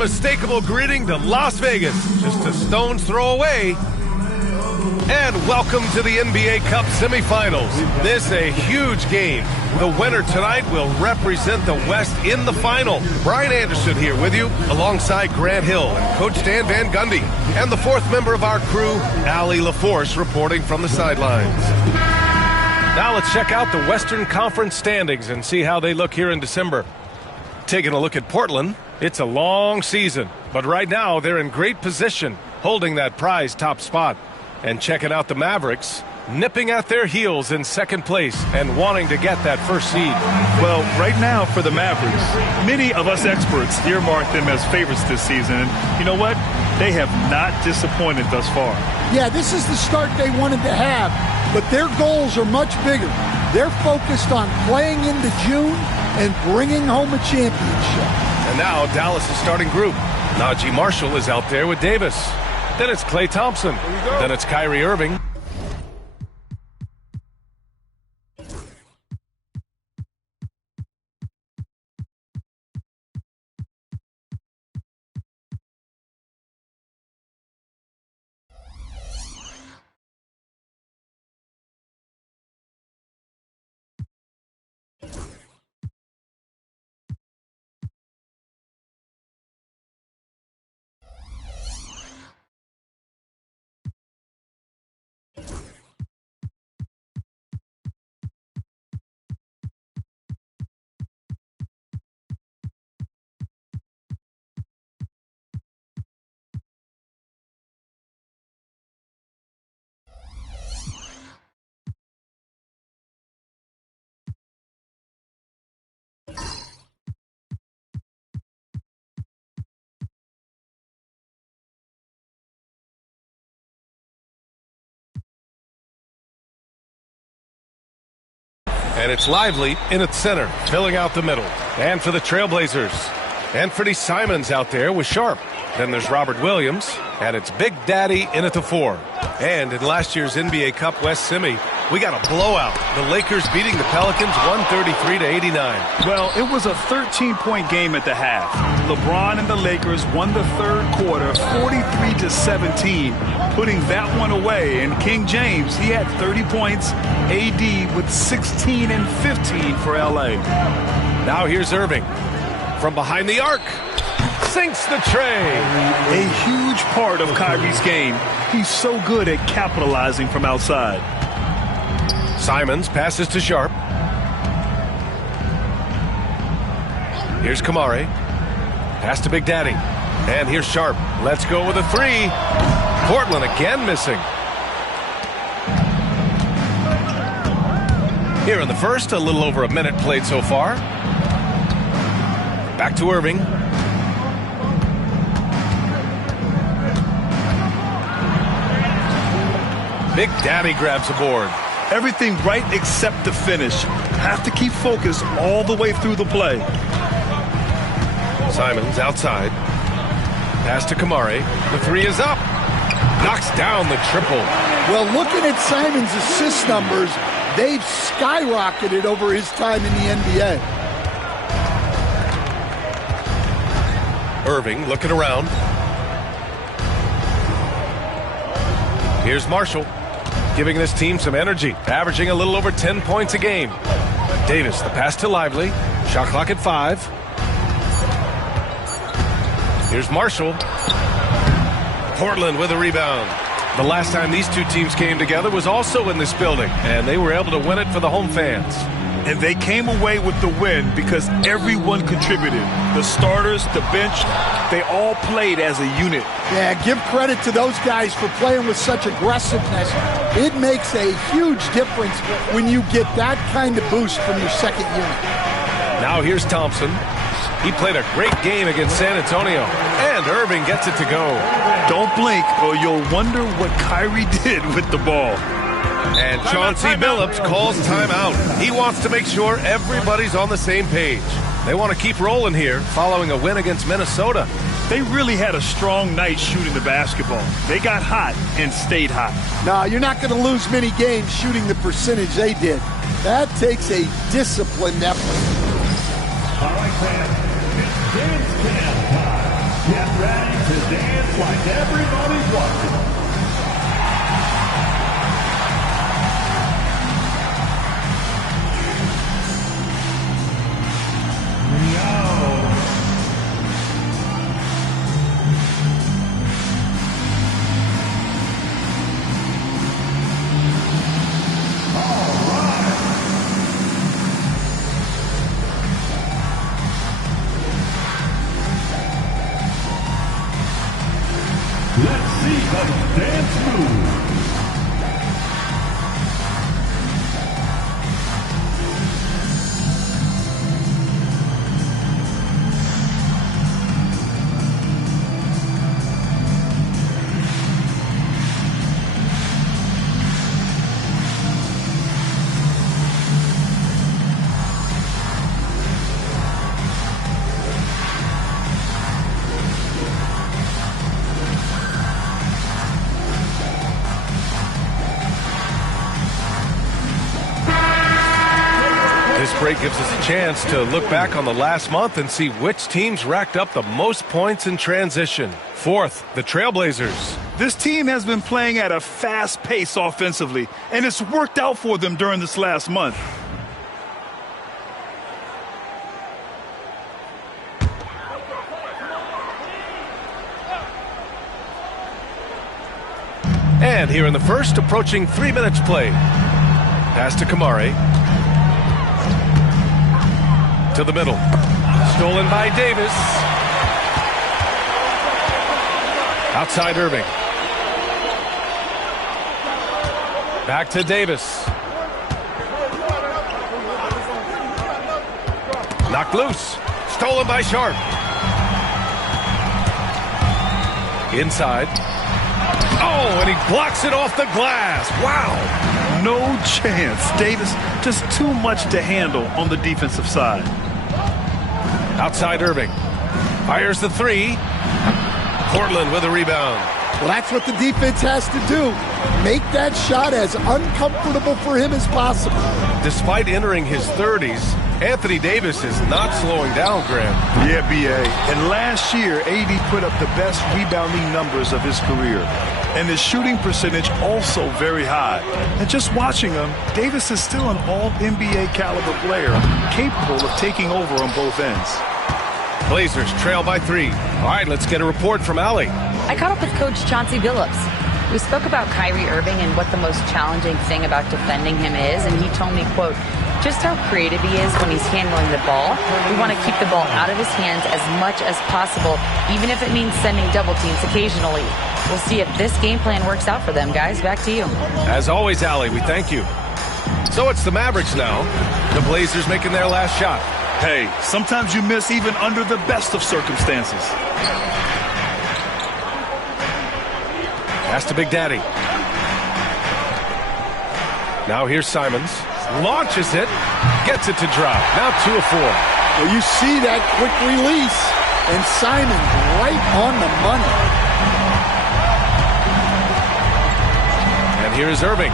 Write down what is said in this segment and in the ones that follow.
Unmistakable greeting to Las Vegas, just a stone's throw away. And welcome to the NBA Cup semifinals. This is a huge game. The winner tonight will represent the West in the final. Brian Anderson here with you, alongside Grant Hill and Coach Dan Van Gundy. And the fourth member of our crew, Allie LaForce, reporting from the sidelines. Now let's check out the Western Conference standings and see how they look here in December. Taking a look at Portland, it's a long season, but right now they're in great position, holding that prize top spot. And checking out the Mavericks, nipping at their heels in second place and wanting to get that first seed. Well, right now for the Mavericks, many of us experts earmark them as favorites this season. And you know what? They have not disappointed thus far. Yeah, this is the start they wanted to have, but their goals are much bigger. They're focused on playing into June and bringing home a championship. And now Dallas' starting group. Najee Marshall is out there with Davis. Then it's Klay Thompson. Then it's Kyrie Irving. And it's Lively in its center, filling out the middle. And for the Trailblazers, Anthony Simons out there with Sharp. Then there's Robert Williams, and it's Big Daddy in at the 4. And in last year's NBA Cup West Semi, we got a blowout. The Lakers beating the Pelicans 133-89. Well, it was a 13-point game at the half. LeBron and the Lakers won the third quarter 43-17, putting that one away. And King James, he had 30 points, AD with 16 and 15 for LA. Now here's Irving from behind the arc. Sinks the tray. A huge part of Kyrie's game. He's so good at capitalizing from outside. Simons passes to Sharp. Here's Kamare. Pass to Big Daddy. And here's Sharp. Let's go with a 3. Portland again missing. Here in the first, a little over a minute played so far. Back to Irving. Big Daddy grabs a board. Everything right except the finish. Have to keep focused all the way through the play. Simons outside. Pass to Kamare. The 3 is up. Knocks down the triple. Well, looking at Simons' assist numbers, they've skyrocketed over his time in the NBA. Irving looking around. Here's Marshall, giving this team some energy, averaging a little over 10 points a game. Davis, the pass to Lively. Shot clock at 5. Here's Marshall. Portland with a rebound. The last time these two teams came together was also in this building, and they were able to win it for the home fans. And they came away with the win because everyone contributed. The starters, the bench, they all played as a unit. Yeah, give credit to those guys for playing with such aggressiveness. It makes a huge difference when you get that kind of boost from your second unit. Now here's Thompson. He played a great game against San Antonio. And Irving gets it to go. Don't blink or you'll wonder what Kyrie did with the ball. And Chauncey Billups calls timeout. He wants to make sure everybody's on the same page. They want to keep rolling here following a win against Minnesota. They really had a strong night shooting the basketball. They got hot and stayed hot. No, you're not going to lose many games shooting the percentage they did. That takes a disciplined effort. All right, fans. Dance camp time. Get ready to dance like everybody's watching. Let's see the dance move. This break gives us a chance to look back on the last month and see which teams racked up the most points in transition. Fourth, the Trailblazers. This team has been playing at a fast pace offensively, and it's worked out for them during this last month. And here in the first, approaching 3 minutes played. Pass to Kamari. To the middle. Stolen by Davis. Outside Irving. Back to Davis. Knocked loose. Stolen by Sharp. Inside. Oh, and he blocks it off the glass. Wow. No chance. Davis, just too much to handle on the defensive side. Outside Irving. Fires the three. Portland with a rebound. Well, that's what the defense has to do. Make that shot as uncomfortable for him as possible. Despite entering his 30s, Anthony Davis is not slowing down, Graham. Yeah, B.A. And last year, AD put up the best rebounding numbers of his career. And his shooting percentage also very high. And just watching him, Davis is still an all-NBA caliber player, capable of taking over on both ends. Blazers trail by 3. All right, let's get a report from Allie. I caught up with Coach Chauncey Billups. We spoke about Kyrie Irving and what the most challenging thing about defending him is, and he told me, quote, just how creative he is when he's handling the ball. We want to keep the ball out of his hands as much as possible, even if it means sending double teams occasionally. We'll see if this game plan works out for them, guys. Back to you. As always, Allie, we thank you. So it's the Mavericks now. The Blazers making their last shot. Hey, sometimes you miss even under the best of circumstances. Pass to Big Daddy. Now here's Simons. Launches it. Gets it to drop. Now 2 of 4. Well, you see that quick release. And Simons right on the money. And here's Irving.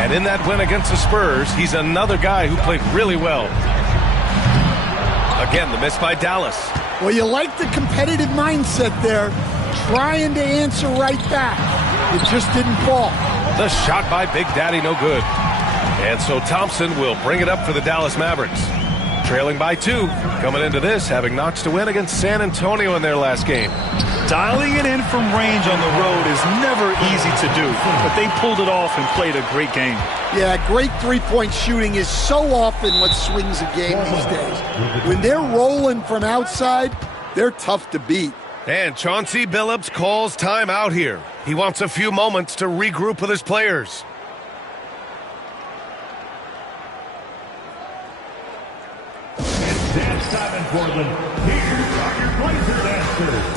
And in that win against the Spurs, he's another guy who played really well. Again, the miss by Dallas. Well, you like the competitive mindset there, trying to answer right back. It just didn't fall. The shot by Big Daddy, no good. And so Thompson will bring it up for the Dallas Mavericks. Trailing by 2, coming into this, having notched a win against San Antonio in their last game. Dialing it in from range on the road is never easy to do, but they pulled it off and played a great game. Yeah, great three-point shooting is so often what swings a game these days. When they're rolling from outside, they're tough to beat. And Chauncey Billups calls time out here. He wants a few moments to regroup with his players. It's dance time in Portland. Here are your Blazer dancers.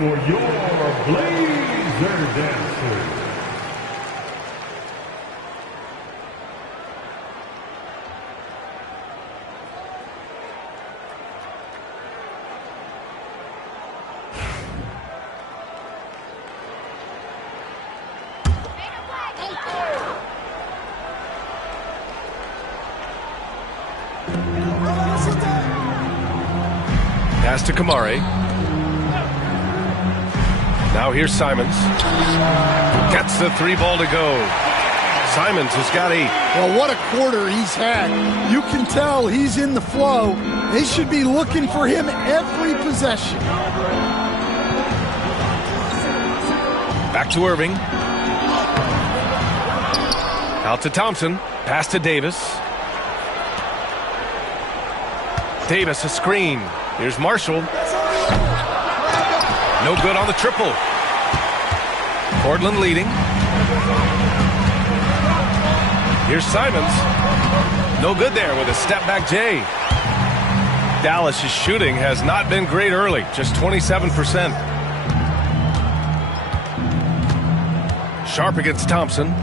for your Blazer Dancers. Pass to Kamari. Now here's Simons. Gets the 3 ball to go. Simons has got 8. Well, what a quarter he's had. You can tell he's in the flow. They should be looking for him every possession. Back to Irving. Out to Thompson. Pass to Davis. Davis, a screen. Here's Marshall. No good on the triple. Portland leading. Here's Simons. No good there with a step-back J. Dallas' shooting has not been great early, just 27%. Sharp against Thompson.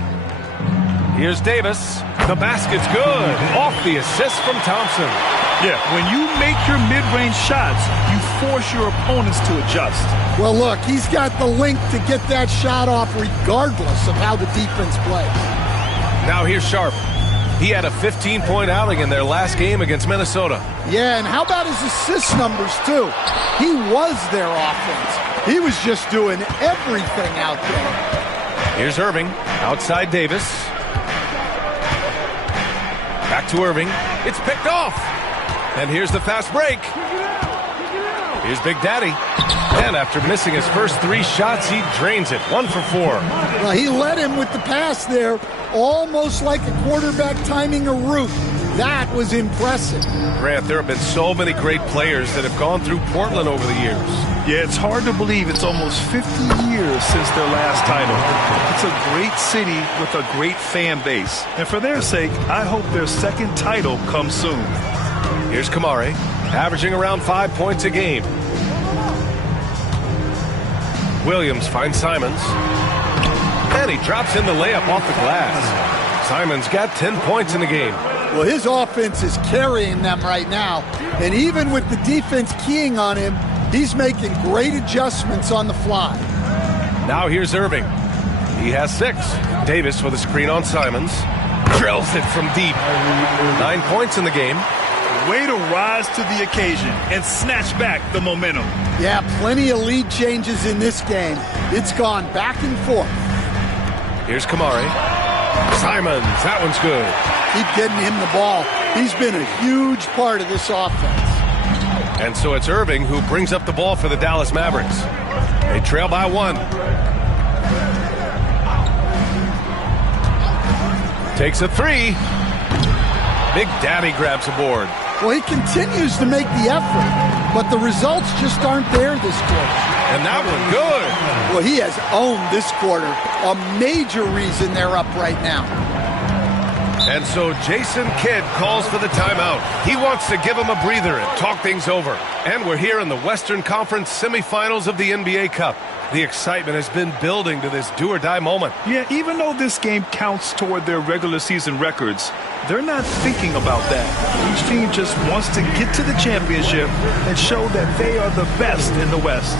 Here's Davis. The basket's good. Off the assist from Thompson. Yeah, when you make your mid-range shots, you force your opponents to adjust. Well, look, he's got the length to get that shot off regardless of how the defense plays. Now here's Sharp. He had a 15-point outing in their last game against Minnesota. Yeah, and how about his assist numbers, too? He was their offense. He was just doing everything out there. Here's Irving. Outside Davis. Back to Irving. It's picked off. And here's the fast break. Here's Big Daddy. And after missing his first 3 shots, he drains it. 1 for 4. Well, he led him with the pass there, almost like a quarterback timing a route. That was impressive. Grant, there have been so many great players that have gone through Portland over the years. Yeah, it's hard to believe it's almost 50 years since their last title. It's a great city with a great fan base. And for their sake, I hope their second title comes soon. Here's Kamari, averaging around 5 points a game. Williams finds Simons. And he drops in the layup off the glass. Simons got 10 points in the game. Well, his offense is carrying them right now. And even with the defense keying on him, he's making great adjustments on the fly. Now here's Irving. He has 6. Davis with a screen on Simons. Drills it from deep. 9 points in the game. Way to rise to the occasion and snatch back the momentum. Yeah, plenty of lead changes in this game. It's gone back and forth. Here's Kamari. Simons, that one's good. Keep getting him the ball. He's been a huge part of this offense. And so it's Irving who brings up the ball for the Dallas Mavericks. They trail by 1. Takes a 3. Big Daddy grabs a board. Well, he continues to make the effort, but the results just aren't there this quarter. And that one good. Well, he has owned this quarter. A major reason they're up right now. And so Jason Kidd calls for the timeout. He wants to give him a breather and talk things over. And we're here in the Western Conference semifinals of the NBA Cup. The excitement has been building to this do-or-die moment. Yeah, even though this game counts toward their regular season records, they're not thinking about that. Each team just wants to get to the championship and show that they are the best in the West.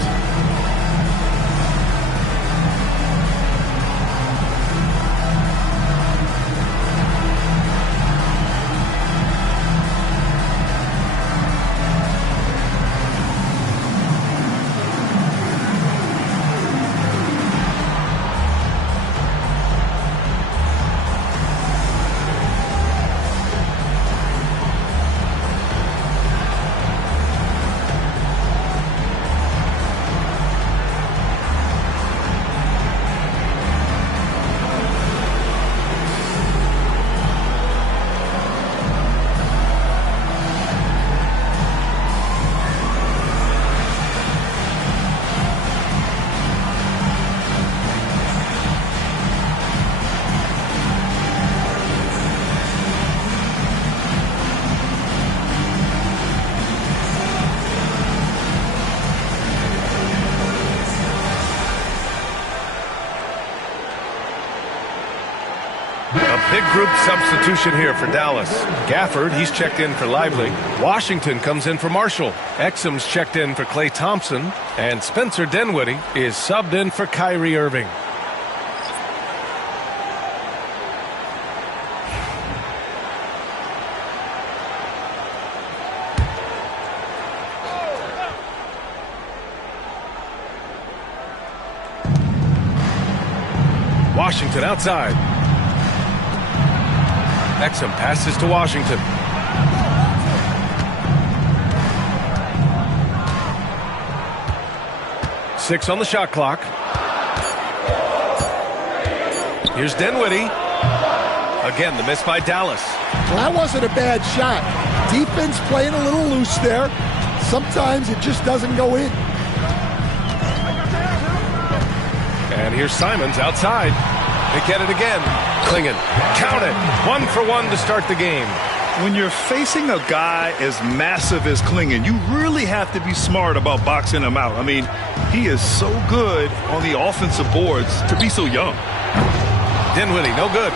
Big group substitution here for Dallas. Gafford, he's checked in for Lively. Washington comes in for Marshall. Exum's checked in for Klay Thompson. And Spencer Dinwiddie is subbed in for Kyrie Irving. Washington outside. Exum passes to Washington. Six on the shot clock. Here's Dinwiddie. Again, the miss by Dallas. Well, that wasn't a bad shot. Defense playing a little loose there. Sometimes it just doesn't go in. And here's Simons outside. They get it again. Clingan. Count it. 1 for 1 to start the game. When you're facing a guy as massive as Clingan, you really have to be smart about boxing him out. I mean, he is so good on the offensive boards to be so young. Dinwiddie, no good.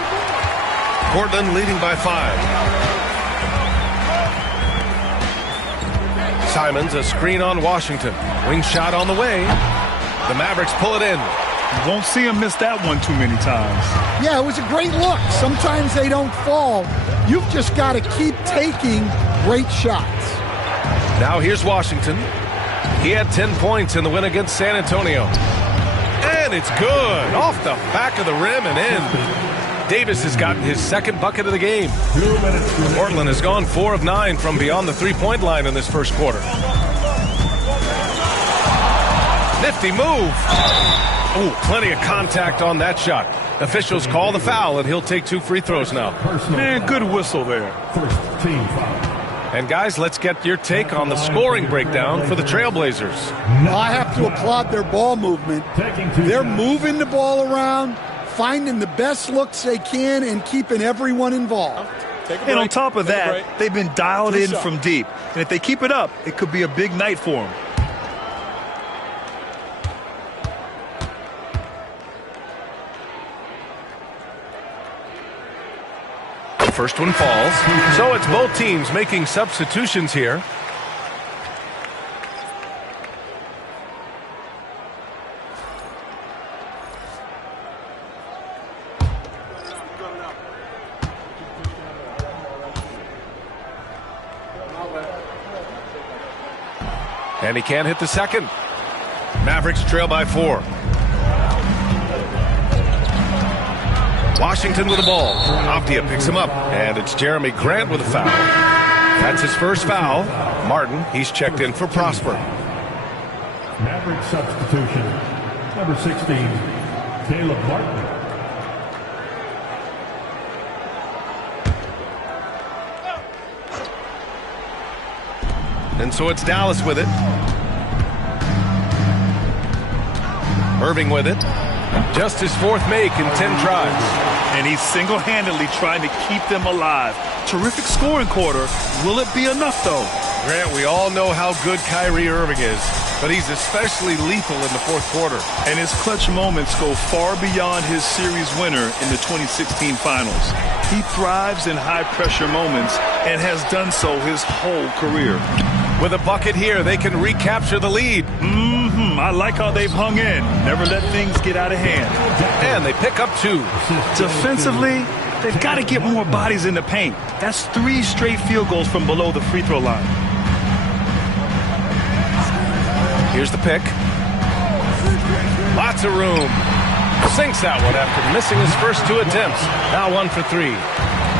Portland leading by 5. Simons, a screen on Washington. Wing shot on the way. The Mavericks pull it in. You won't see him miss that one too many times. Yeah, it was a great look. Sometimes they don't fall. You've just got to keep taking great shots. Now here's Washington. He had 10 points in the win against San Antonio. And it's good. Off the back of the rim and in. Davis has gotten his second bucket of the game. Portland has gone 4 of 9 from beyond the three-point line in this first quarter. Nifty move. Ooh, plenty of contact on that shot. Officials call the foul, and he'll take 2 free throws now. Man, good whistle there. First team foul. And guys, let's get your take on the scoring breakdown for the Trailblazers. Well, I have to applaud their ball movement. They're moving the ball around, finding the best looks they can, and keeping everyone involved. And on top of that, they've been dialed in from deep. And if they keep it up, it could be a big night for them. First one falls. So it's both teams making substitutions here. And he can't hit the second. Mavericks trail by 4. Washington with the ball. Avdia picks him up, and it's Jeremy Grant with a foul. That's his first foul. Martin, he's checked in for Prosper. Maverick substitution. Number 16, Caleb Martin. And so it's Dallas with it. Irving with it. Just his 4th make in 10 tries. And he's single-handedly trying to keep them alive. Terrific scoring quarter. Will it be enough, though? Grant, we all know how good Kyrie Irving is, but he's especially lethal in the 4th quarter. And his clutch moments go far beyond his series winner in the 2016 finals. He thrives in high-pressure moments and has done so his whole career. With a bucket here, they can recapture the lead. I like how they've hung in. Never let things get out of hand. And they pick up 2. Defensively, they've got to get more bodies in the paint. That's 3 straight field goals from below the free throw line. Here's the pick. Lots of room. Sinks that one after missing his first 2 attempts. Now 1 for 3.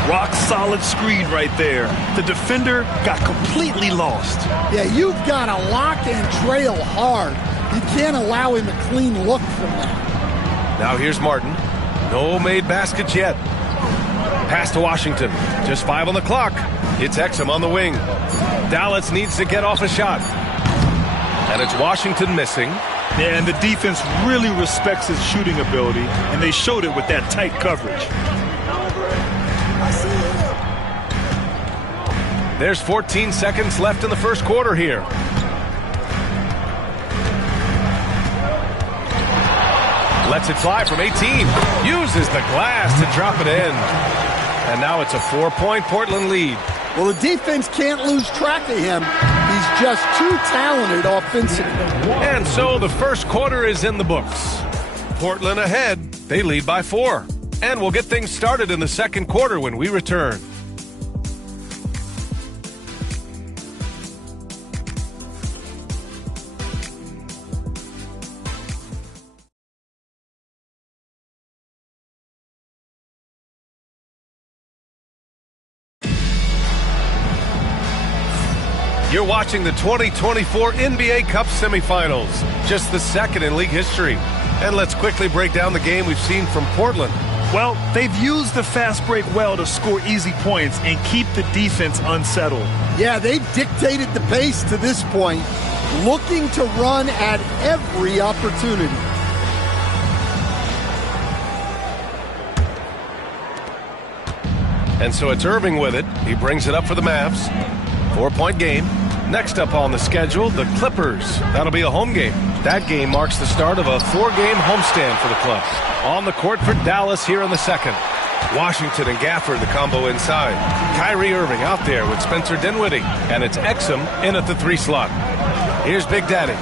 Rock solid screen right there. The defender got completely lost. Yeah, you've got to lock and trail hard. You can't allow him a clean look from that. Now here's Martin. No made baskets yet. Pass to Washington. Just 5 on the clock. It's Exum on the wing. Dallas needs to get off a shot. And it's Washington missing. Yeah, and the defense really respects his shooting ability, and they showed it with that tight coverage. There's 14 seconds left in the first quarter here. Lets it fly from 18. Uses the glass to drop it in. And now it's a 4-point Portland lead. Well, the defense can't lose track of him. He's just too talented offensively. And so the first quarter is in the books. Portland ahead. They lead by 4. And we'll get things started in the second quarter when we return. You're watching the 2024 NBA Cup semifinals, just the second in league history. And let's quickly break down the game we've seen from Portland. Well, they've used the fast break well to score easy points and keep the defense unsettled. Yeah, they've dictated the pace to this point, looking to run at every opportunity. And so it's Irving with it. He brings it up for the Mavs. 4-point game. Next up on the schedule, the Clippers. That'll be a home game. That game marks the start of a 4-game homestand for the club. On the court for Dallas here in the second. Washington and Gafford, the combo inside. Kyrie Irving out there with Spencer Dinwiddie. And it's Exum in at the 3 slot. Here's Big Daddy.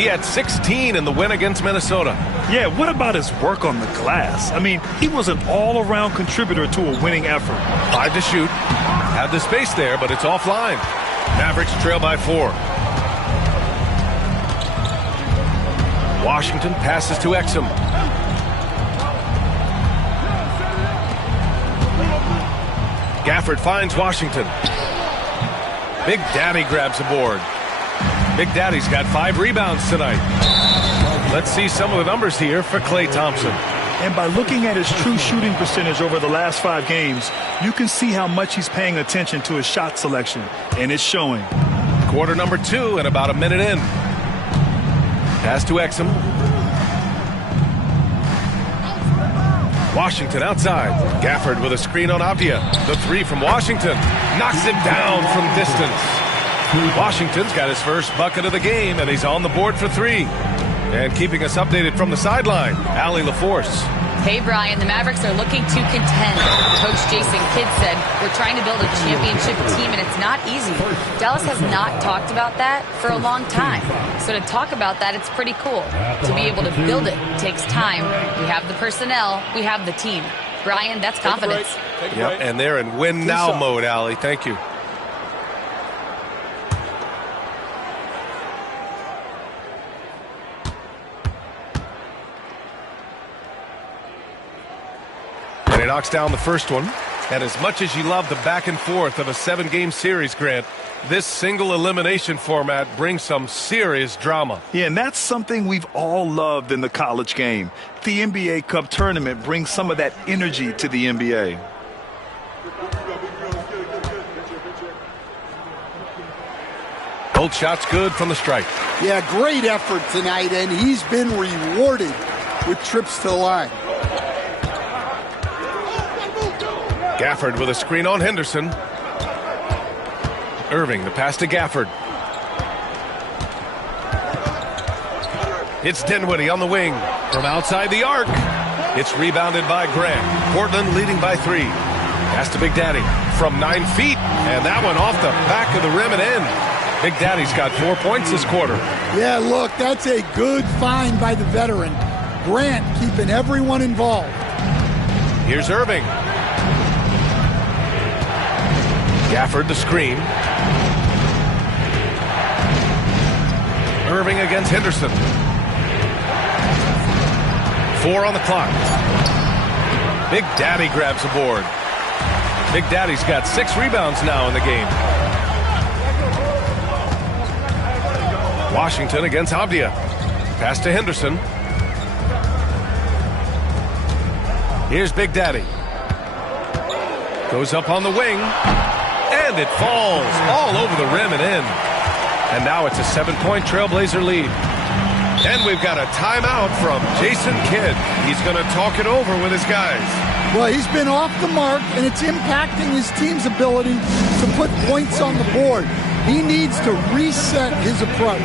He had 16 in the win against Minnesota. Yeah, what about his work on the glass? I mean, he was an all-around contributor to a winning effort. 5 to shoot. Had the space there, but it's offline. Mavericks trail by 4. Washington passes to Exum. Gafford finds Washington. Big Daddy grabs a board. Big Daddy's got 5 rebounds tonight. Let's see some of the numbers here for Klay Thompson. And by looking at his true shooting percentage over the last 5 games, you can see how much he's paying attention to his shot selection, and it's showing. Quarter number 2 and about a minute in. Pass to Exum. Washington outside. Gafford with a screen on Avdia. The 3 from Washington. Knocks it down from distance. Washington's got his first bucket of the game, and he's on the board for 3. And keeping us updated from the sideline, Allie LaForce. Hey, Brian, the Mavericks are looking to contend. Coach Jason Kidd said, we're trying to build a championship team, and it's not easy. Dallas has not talked about that for a long time. So to talk about that, it's pretty cool. To be able to build it takes time. We have the personnel. We have the team. Brian, that's confidence. Yep, and they're in win-now mode, Allie. Thank you. He knocks down the first one. And as much as you love the back and forth of a 7-game series, Grant, this single elimination format brings some serious drama. Yeah, and that's something we've all loved in the college game. The NBA Cup tournament brings some of that energy to the NBA. Both shots good from the stripe. Yeah, great effort tonight, and he's been rewarded with trips to the line. Gafford with a screen on Henderson. Irving, the pass to Gafford. It's Dinwiddie on the wing from outside the arc. It's rebounded by Grant. Portland leading by 3. Pass to Big Daddy from 9 feet, and that one off the back of the rim and in. Big Daddy's got 4 points this quarter. Yeah, look, that's a good find by the veteran. Grant keeping everyone involved. Here's Irving. Gafford the screen. Irving against Henderson. 4 on the clock. Big Daddy grabs the board. Big Daddy's got 6 rebounds now in the game. Washington against Avdia. Pass to Henderson. Here's Big Daddy. Goes up on the wing. And it falls all over the rim and in. And now it's a 7-point Trailblazer lead. And we've got a timeout from Jason Kidd. He's going to talk it over with his guys. Well, he's been off the mark, and it's impacting his team's ability to put points on the board. He needs to reset his approach.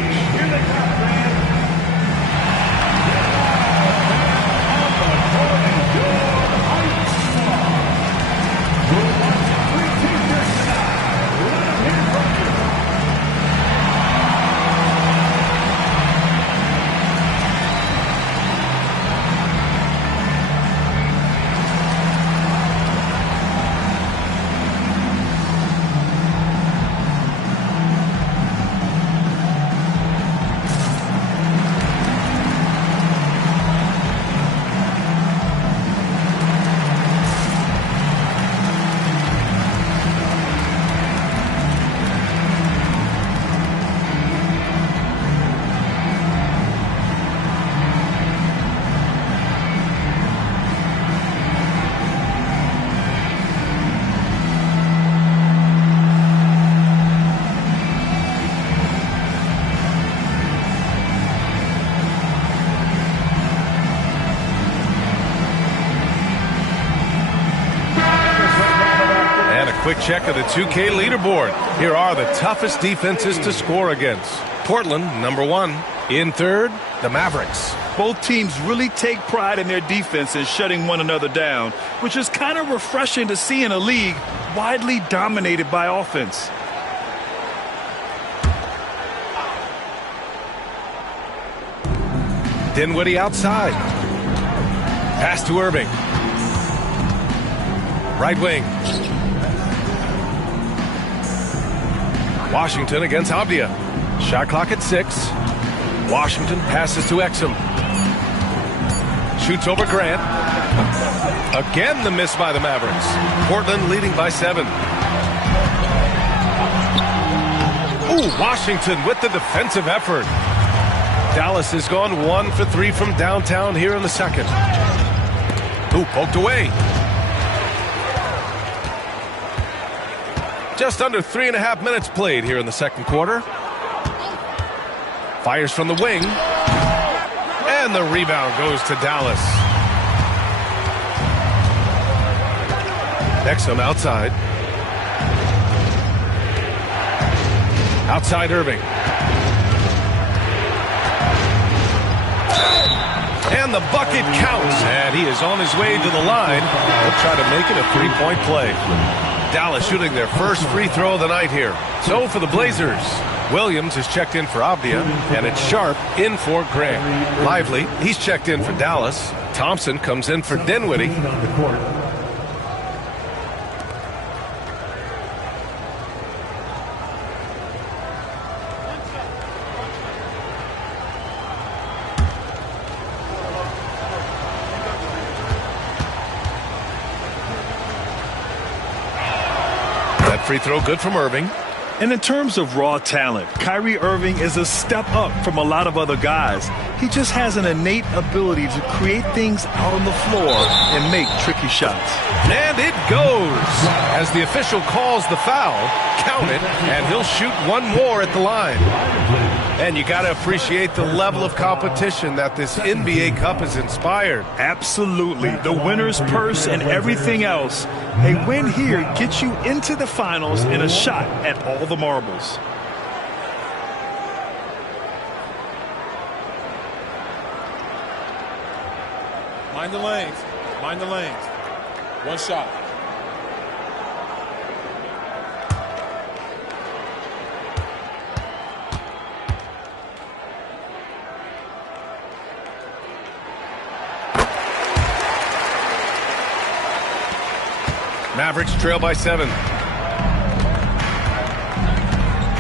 Quick check of the 2K leaderboard. Here are the toughest defenses to score against. Portland, number 1. In third, the Mavericks. Both teams really take pride in their defense and shutting one another down, which is kind of refreshing to see in a league widely dominated by offense. Dinwiddie outside. Pass to Irving. Right wing. Washington against Avdia. Shot clock at 6. Washington passes to Exum. Shoots over Grant. Again the miss by the Mavericks. Portland leading by 7. Ooh, Washington with the defensive effort. Dallas has gone 1 for 3 from downtown here in the second. Ooh, poked away. Just under 3.5 minutes played here in the second quarter. Fires from the wing. And the rebound goes to Dallas. Exum outside. Outside Irving. And the bucket counts. And he is on his way to the line. He'll try to make it a 3-point play. Dallas shooting their first free throw of the night here. So for the Blazers, Williams is checked in for Avdia, and it's Sharp in for Grant. Lively, he's checked in for Dallas. Thompson comes in for Dinwiddie. Free throw good from Irving. And in terms of raw talent, Kyrie Irving is a step up from a lot of other guys. He just has an innate ability to create things out on the floor and make tricky shots. And it goes. As the official calls the foul, count it, and he'll shoot one more at the line. And you got to appreciate the level of competition that this NBA Cup has inspired. Absolutely. The winner's purse and everything else. A win here gets you into the finals and a shot at all the marbles. Mind the lanes. Mind the lanes. One shot. Mavericks trail by 7.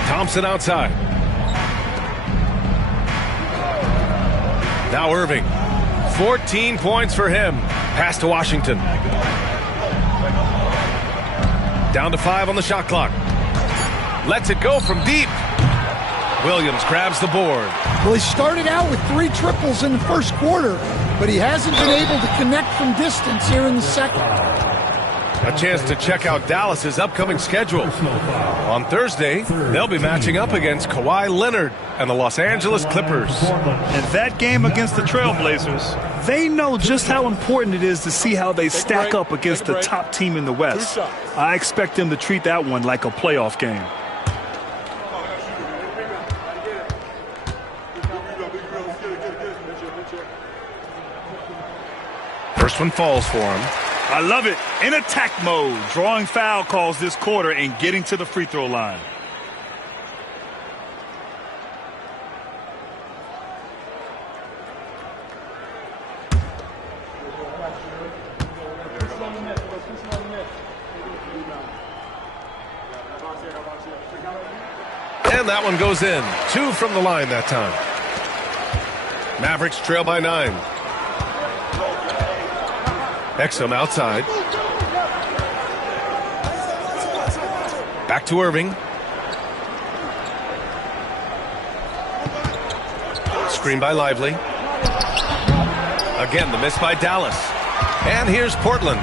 Thompson outside. Now Irving. 14 points for him. Pass to Washington. Down to 5 on the shot clock. Lets it go from deep. Williams grabs the board. Well, he started out with 3 triples in the first quarter, but he hasn't been able to connect from distance here in the second. A chance to check out Dallas's upcoming schedule. On Thursday, they'll be matching up against Kawhi Leonard and the Los Angeles Clippers. And that game against the Trailblazers, they know just how important it is to see how they stack up against the top team in the West. I expect them to treat that one like a playoff game. First one falls for him. I love it. In attack mode, drawing foul calls this quarter and getting to the free throw line. And that one goes in. 2 from the line that time. Mavericks trail by 9. Exum outside. Back to Irving. Screen by Lively. Again, the miss by Dallas. And here's Portland.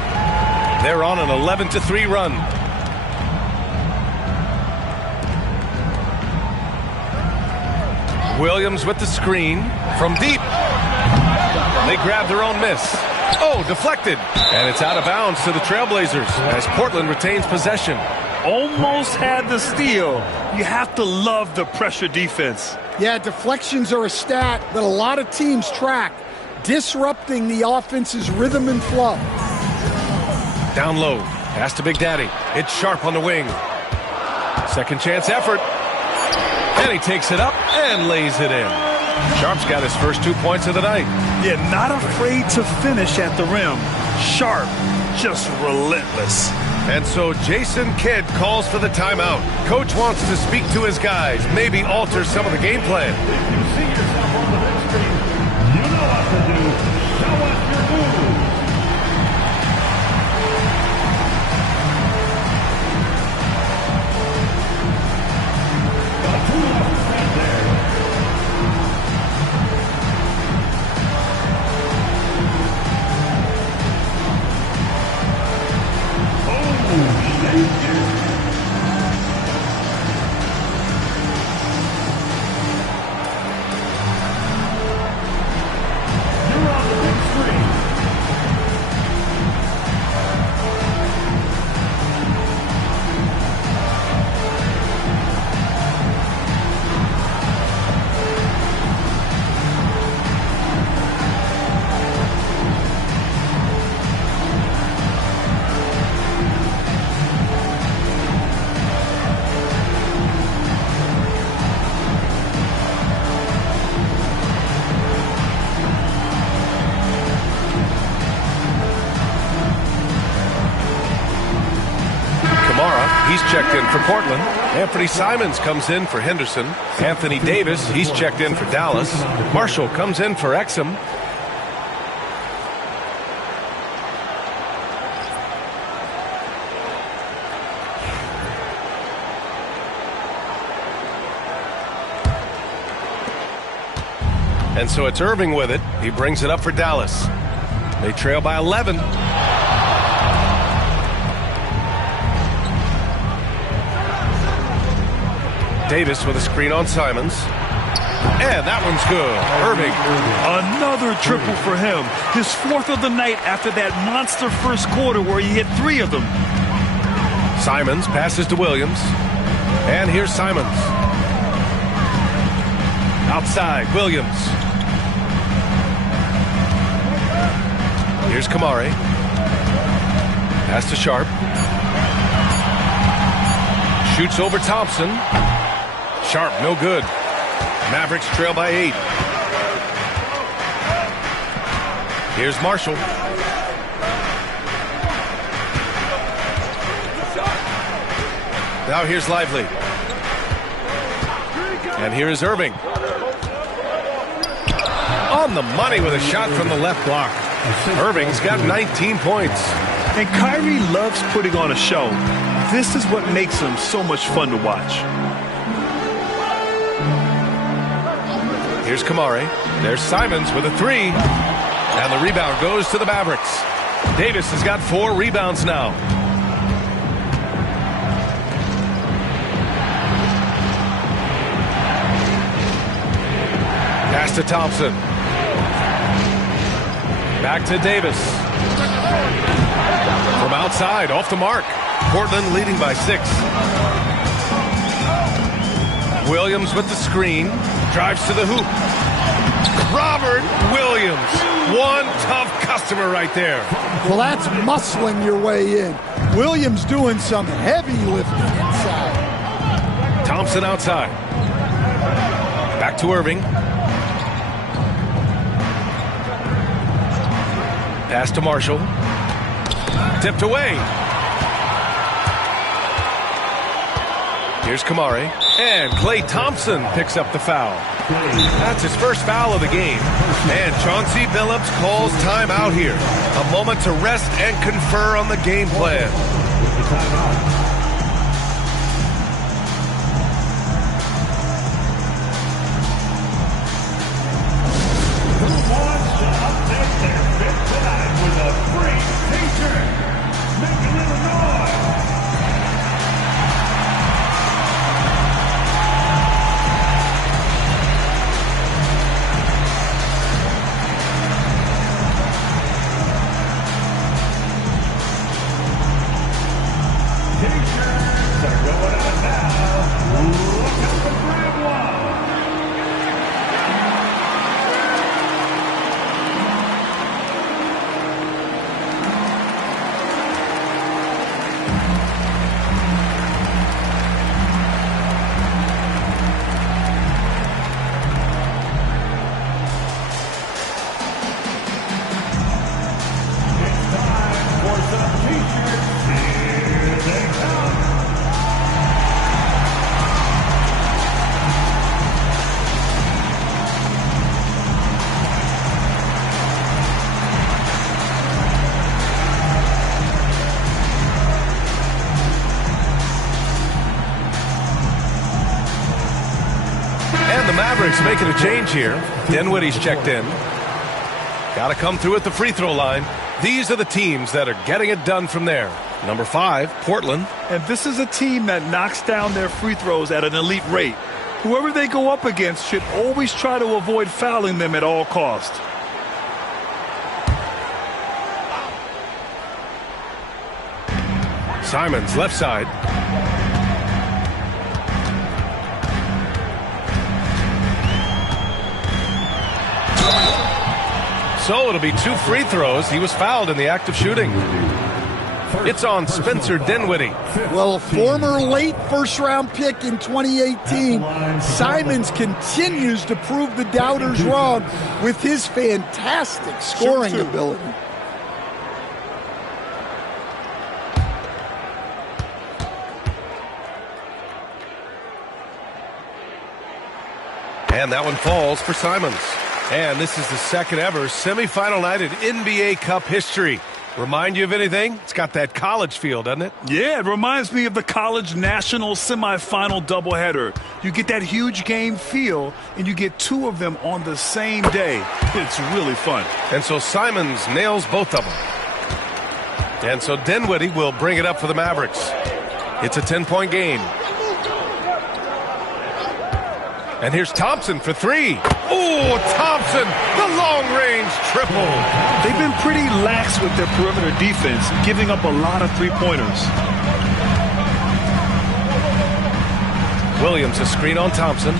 They're on an 11-3 run. Williams with the screen from deep. They grab their own miss. Oh, deflected. And it's out of bounds to the Trailblazers as Portland retains possession. Almost had the steal. You have to love the pressure defense. Yeah, deflections are a stat that a lot of teams track, disrupting the offense's rhythm and flow. Down low. Pass to Big Daddy. It's Sharp on the wing. Second chance effort. And he takes it up and lays it in. Sharp's got his first 2 points of the night. Yeah, not afraid to finish at the rim. Sharp, just relentless. And so Jason Kidd calls for the timeout. Coach wants to speak to his guys, maybe alter some of the game plan. If you see yourself on the big screen, you know what to do. Show us your moves. Got 2 left to spend there. He's checked in for Portland. Anthony Simons comes in for Henderson. Anthony Davis, he's checked in for Dallas. Marshall comes in for Exum. And so it's Irving with it. He brings it up for Dallas. They trail by 11. Davis with a screen on Simons. And that one's good. Irving. Another triple for him. His 4th of the night after that monster first quarter where he hit 3 of them. Simons passes to Williams. And here's Simons. Outside, Williams. Here's Kamari. Pass to Sharp. Shoots over Thompson. Sharp, no good. Mavericks trail by 8. Here's Marshall. Now here's Lively. And here is Irving. On the money with a shot from the left block. Irving's got 19 points. And Kyrie loves putting on a show. This is what makes him so much fun to watch. Here's Kamari. There's Simons with a 3. And the rebound goes to the Mavericks. Davis has got 4 rebounds now. Pass to Thompson. Back to Davis. From outside, off the mark. Portland leading by 6. Williams with the screen. Drives to the hoop. Robert Williams. One tough customer right there. Well, that's muscling your way in. Williams doing some heavy lifting inside. Thompson outside. Back to Irving. Pass to Marshall. Tipped away. Here's Kamari. And Klay Thompson picks up the foul. That's his first foul of the game. And Chauncey Billups calls timeout here. A moment to rest and confer on the game plan. Who wants to update their fit tonight with a free t-shirt? Make a little noise. Mavericks making a change here. Dinwiddie's checked in. Got to come through at the free throw line. These are the teams that are getting it done from there. Number 5, Portland. And this is a team that knocks down their free throws at an elite rate. Whoever they go up against should always try to avoid fouling them at all costs. Simons, left side. So it'll be 2 free throws. He was fouled in the act of shooting. It's on Spencer Dinwiddie. Well, a former late first-round pick in 2018, Simons continues to prove the doubters wrong with his fantastic scoring ability. And that one falls for Simons. And this is the second ever semifinal night in NBA Cup history. Remind you of anything? It's got that college feel, doesn't it? Yeah, it reminds me of the college national semifinal doubleheader. You get that huge game feel, and you get 2 of them on the same day. It's really fun. And so Simons nails both of them. And so Dinwiddie will bring it up for the Mavericks. It's a 10-point game. And here's Thompson for 3. Oh, Thompson, the long-range triple. They've been pretty lax with their perimeter defense, giving up a lot of three-pointers. Williams, a screen on Thompson.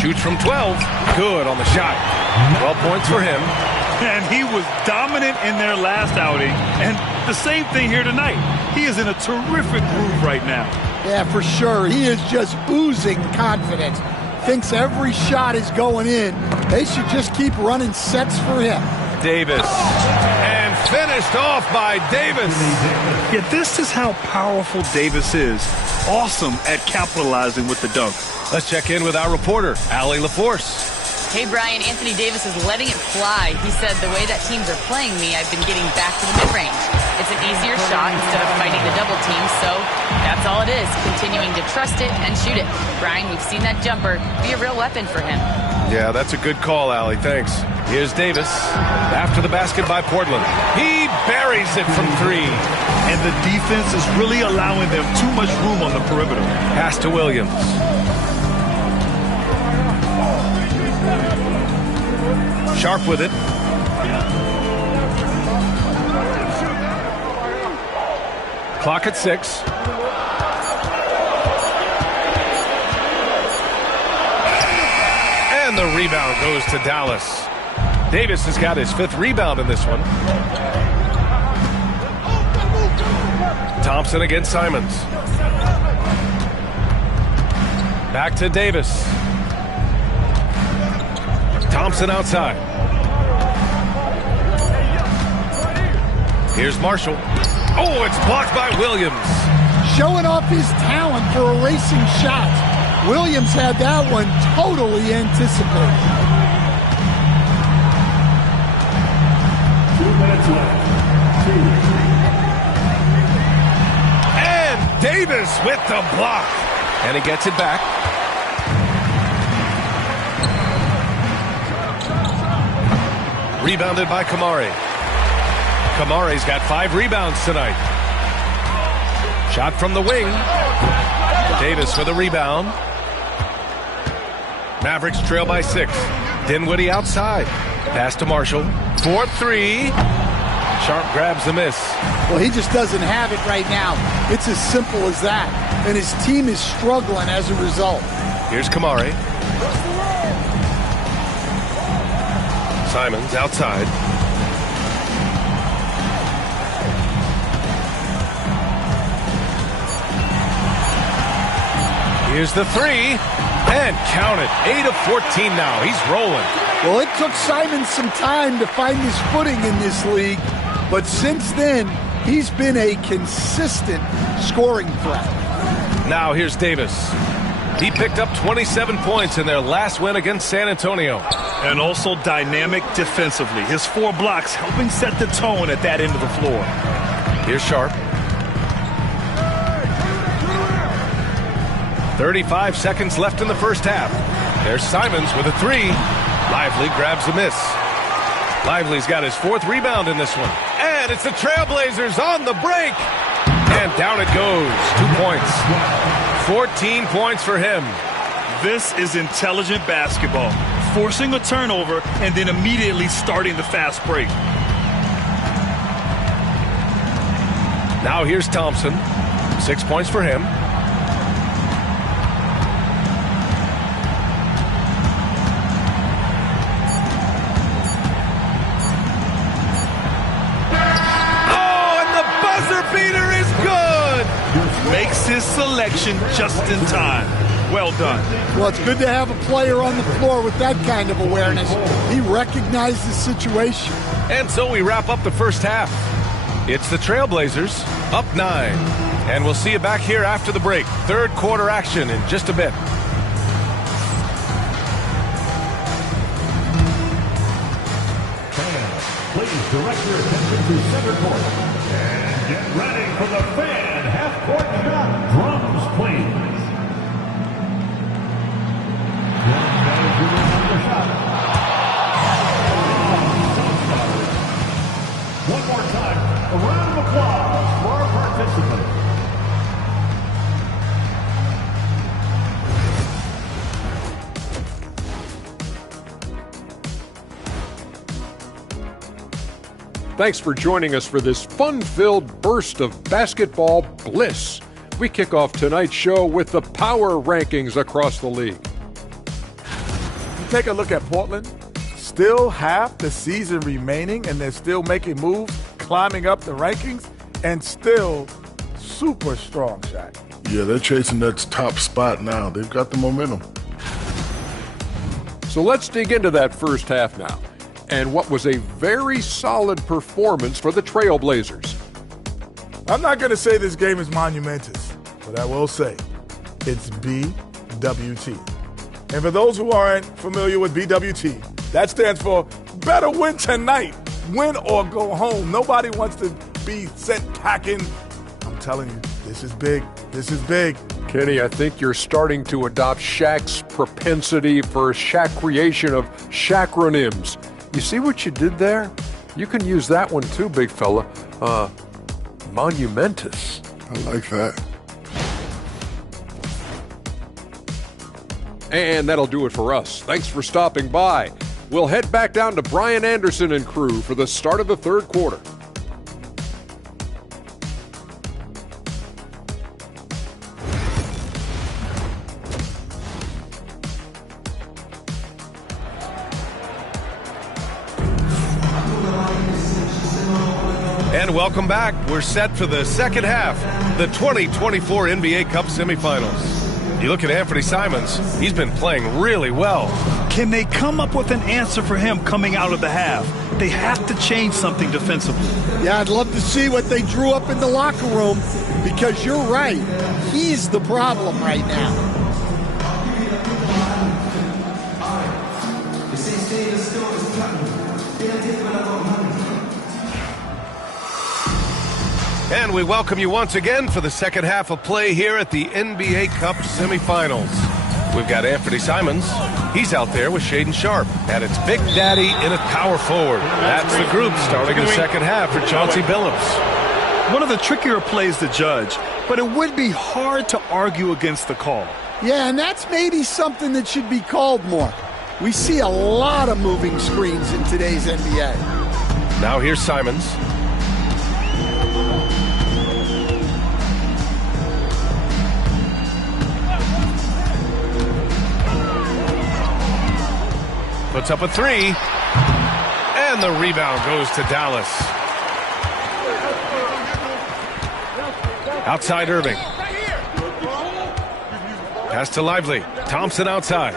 Shoots from 12. Good on the shot. 12 points for him. And he was dominant in their last outing. And the same thing here tonight. He is in a terrific groove right now. Yeah, for sure. He is just oozing confidence. Thinks every shot is going in. They should just keep running sets for him. Davis. And finished off by Davis. Yeah, this is how powerful Davis is. Awesome at capitalizing with the dunk. Let's check in with our reporter, Allie LaForce. Hey, Brian, Anthony Davis is letting it fly. He said, the way that teams are playing me, I've been getting back to the mid-range. It's an easier shot instead of fighting the double team, so that's all it is, continuing to trust it and shoot it. Brian, we've seen that jumper be a real weapon for him. Yeah, that's a good call, Allie. Thanks. Here's Davis. After the basket by Portland. He buries it from 3. And the defense is really allowing them too much room on the perimeter. Pass to Williams. Sharp with it. Clock at 6. And the rebound goes to Dallas. Davis has got his 5th rebound in this one. Thompson against Simons. Back to Davis. Thompson outside. Here's Marshall. Oh, it's blocked by Williams. Showing off his talent for erasing shots. Williams had that one totally anticipated. 2 minutes left. And Davis with the block. And he gets it back. Rebounded by Kamari. Kamari's got 5 rebounds tonight. Shot from the wing. Davis with a rebound. Mavericks trail by 6. Dinwiddie outside. Pass to Marshall. 4-3. Sharp grabs the miss. Well, he just doesn't have it right now. It's as simple as that. And his team is struggling as a result. Here's Kamari. Simons outside. Here's the 3. And count it. 8 of 14 now. He's rolling. Well, it took Simons some time to find his footing in this league. But since then, he's been a consistent scoring threat. Now here's Davis. He picked up 27 points in their last win against San Antonio. And also dynamic defensively. His 4 blocks helping set the tone at that end of the floor. Here's Sharp. 35 seconds left in the first half. There's Simons with a three. Lively grabs the miss. Lively's got his 4th rebound in this one. And it's the Trailblazers on the break. And down it goes. 2 points. 14 points for him. This is intelligent basketball. Forcing a turnover and then immediately starting the fast break. Now here's Thompson. 6 points for him. Beater is good. Makes his selection just in time. Well done. Well, it's good to have a player on the floor with that kind of awareness. He recognized the situation. And so we wrap up the first half. It's the Trailblazers up 9. And we'll see you back here after the break. Third quarter action in just a bit. Please direct your attention to center court. And get ready for the fan half-court shot. Drums, please. One more time, a round of applause for our participants. Thanks for joining us for this fun-filled burst of basketball bliss. We kick off tonight's show with the power rankings across the league. You take a look at Portland, still half the season remaining, and they're still making moves, climbing up the rankings, and still super strong, Shaq. Yeah, they're chasing that top spot now. They've got the momentum. So let's dig into that first half now, and what was a very solid performance for the Trailblazers. I'm not going to say this game is monumentous, but I will say it's BWT. And for those who aren't familiar with BWT, that stands for better win tonight, win or go home. Nobody wants to be sent packing. I'm telling you, this is big. This is big. Kenny, I think you're starting to adopt Shaq's propensity for Shaq creation of Shaqronyms. You see what you did there? You can use that one too, big fella. Monumentous. I like that. And that'll do it for us. Thanks for stopping by. We'll head back down to Brian Anderson and crew for the start of the third quarter. And welcome back. We're set for the second half, the 2024 NBA Cup semifinals. You look at Anthony Simons, he's been playing really well. Can they come up with an answer for him coming out of the half? They have to change something defensively. Yeah, I'd love to see what they drew up in the locker room, because you're right. He's the problem right now. And we welcome you once again for the second half of play here at the NBA Cup semifinals. We've got Anthony Simons. He's out there with Shaedon Sharpe. And it's Big Daddy in at power forward. That's the group starting in the second half for Chauncey Billups. One of the trickier plays to judge, but it would be hard to argue against the call. Yeah, and that's maybe something that should be called more. We see a lot of moving screens in today's NBA. Now here's Simons. Puts up a three, and the rebound goes to Dallas. Outside Irving. Pass to Lively. Thompson outside.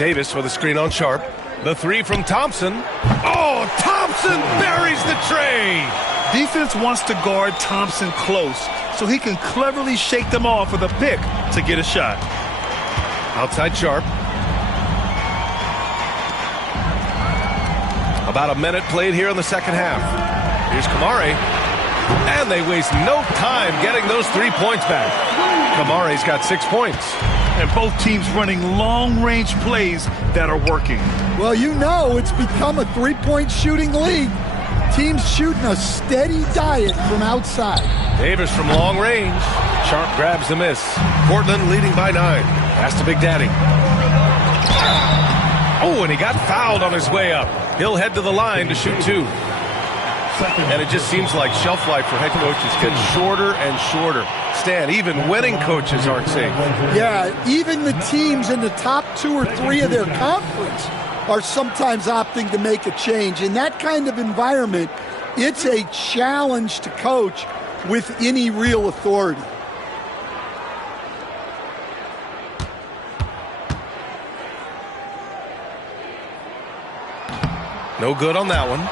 Davis with a screen on Sharpe. The three from Thompson. Oh, Thompson buries the tray. Defense wants to guard Thompson close so he can cleverly shake them off with a pick to get a shot. Outside Sharpe. About a minute played here in the second half. Here's Kamari. And they waste no time getting those 3 points back. Kamare's got 6 points. And both teams running long-range plays that are working. Well, you know it's become a three-point shooting league. Teams shooting a steady diet from outside. Davis from long range. Sharp grabs the miss. Portland leading by 9. Pass to Big Daddy. Oh, and he got fouled on his way up. He'll head to the line to shoot 2. And it just seems like shelf life for head coaches gets shorter and shorter. Stan, even winning coaches aren't safe. Yeah, even the teams in the top 2 or 3 of their conference are sometimes opting to make a change. In that kind of environment, it's a challenge to coach with any real authority. No good on that one.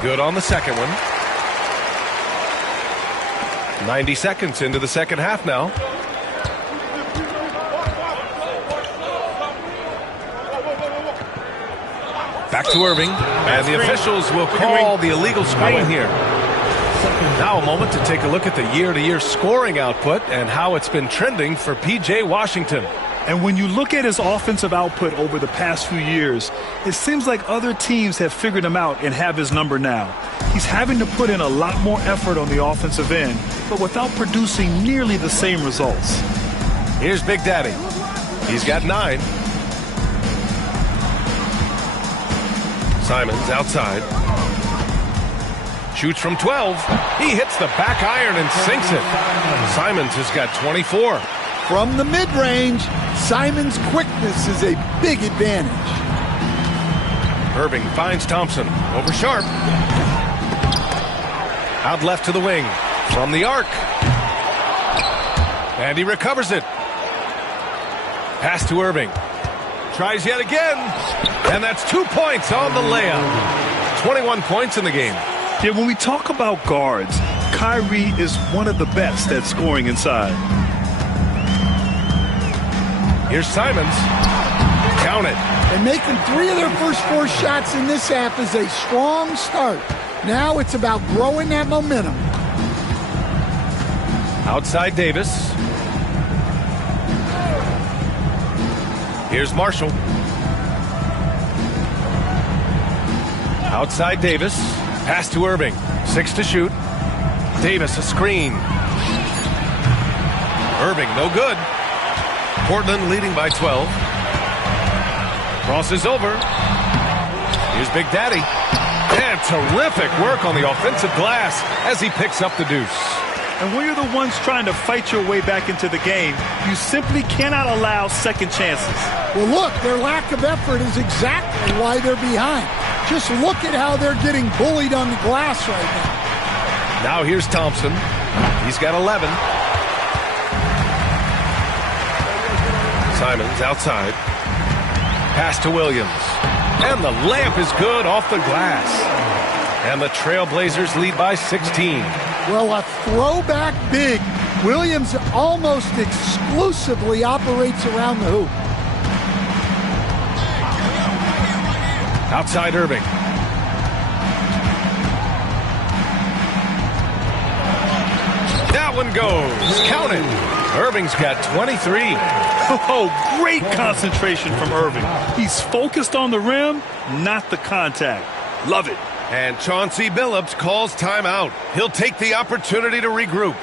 Good on the second one. 90 seconds into the second half now. Back to Irving, and the officials will call the illegal screen here. Now a moment to take a look at the year-to-year scoring output and how it's been trending for P.J. Washington. And when you look at his offensive output over the past few years, it seems like other teams have figured him out and have his number now. He's having to put in a lot more effort on the offensive end, but without producing nearly the same results. Here's Big Daddy. He's got 9. Simons outside. Shoots from 12. He hits the back iron and sinks it. Simons has got 24. From the mid-range, Simons' quickness is a big advantage. Irving finds Thompson over Sharp. Out left to the wing. From the arc. And he recovers it. Pass to Irving. Tries yet again. And that's 2 points on the layup. 21 points in the game. Yeah, when we talk about guards, Kyrie is one of the best at scoring inside. Here's Simons. Count it. And making 3 of their first 4 shots in this half is a strong start. Now it's about growing that momentum. Outside Davis. Here's Marshall. Outside Davis. Pass to Irving. 6 to shoot. Davis a screen. Irving no good. Portland leading by 12. Crosses over. Here's Big Daddy. And terrific work on the offensive glass as he picks up the deuce. And when you're the ones trying to fight your way back into the game, you simply cannot allow second chances. Well, look, their lack of effort is exactly why they're behind. Just look at how they're getting bullied on the glass right now. Now here's Thompson. He's got 11. Simons outside. Pass to Williams. And the layup is good off the glass. And the Trailblazers lead by 16. Well, a throwback big. Williams almost exclusively operates around the hoop. Outside Irving. That one goes. Count it. Irving's got 23. Oh, great concentration from Irving. He's focused on the rim, not the contact. Love it. And Chauncey Billups calls timeout. He'll take the opportunity to regroup.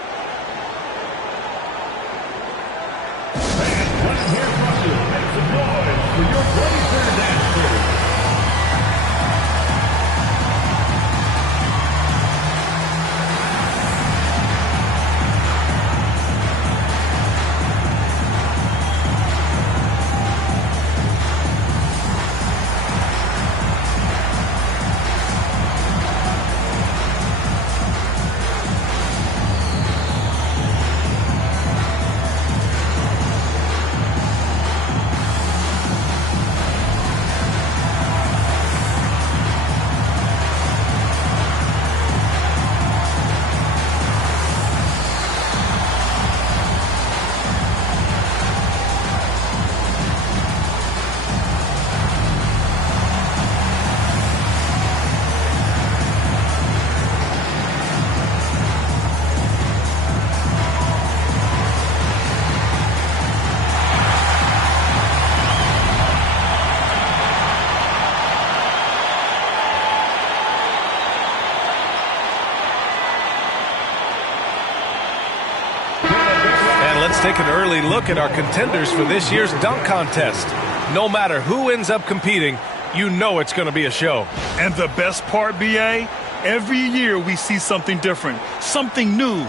Let's take an early look at our contenders for this year's dunk contest. No matter who ends up competing, you know it's going to be a show. And the best part, B.A., every year we see something different, something new.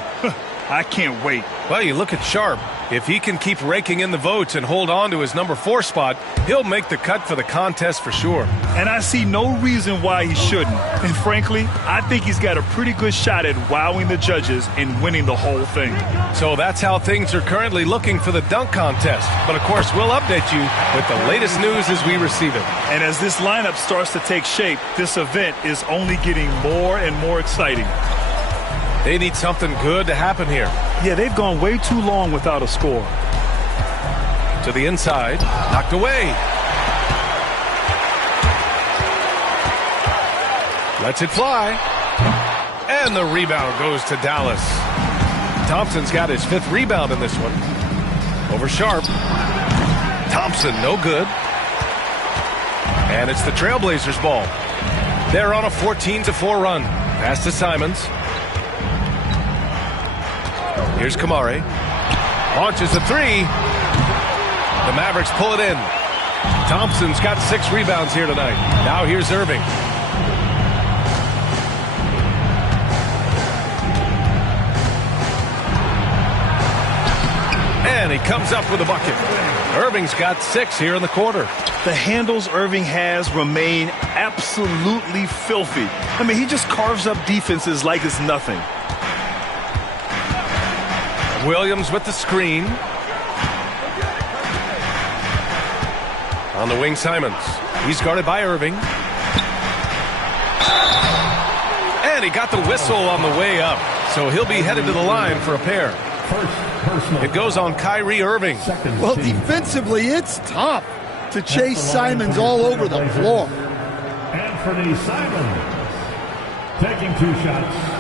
I can't wait. Well, you look at Sharp. If he can keep raking in the votes and hold on to his number 4 spot, he'll make the cut for the contest for sure. And I see no reason why he shouldn't. And frankly, I think he's got a pretty good shot at wowing the judges and winning the whole thing. So that's how things are currently looking for the dunk contest. But of course, we'll update you with the latest news as we receive it. And as this lineup starts to take shape, this event is only getting more and more exciting. They need something good to happen here. Yeah, they've gone way too long without a score. To the inside, knocked away. Lets it fly. And the rebound goes to Dallas. Thompson's got his 5th rebound in this one. Over Sharp. Thompson, no good. And it's the Trailblazers' ball. They're on a 14-4 run. Pass to Simons. Here's Kamare. Launches a 3. The Mavericks pull it in. Thompson's got 6 rebounds here tonight. Now here's Irving. And he comes up with a bucket. Irving's got 6 here in the quarter. The handles Irving has remain absolutely filthy. I mean, he just carves up defenses like it's nothing. Williams with the screen. On the wing, Simons. He's guarded by Irving. And he got the whistle on the way up. So he'll be headed to the line for a pair. It goes on Kyrie Irving. Well, defensively, it's tough to chase Simons all over the floor. Anthony Simons taking 2 shots.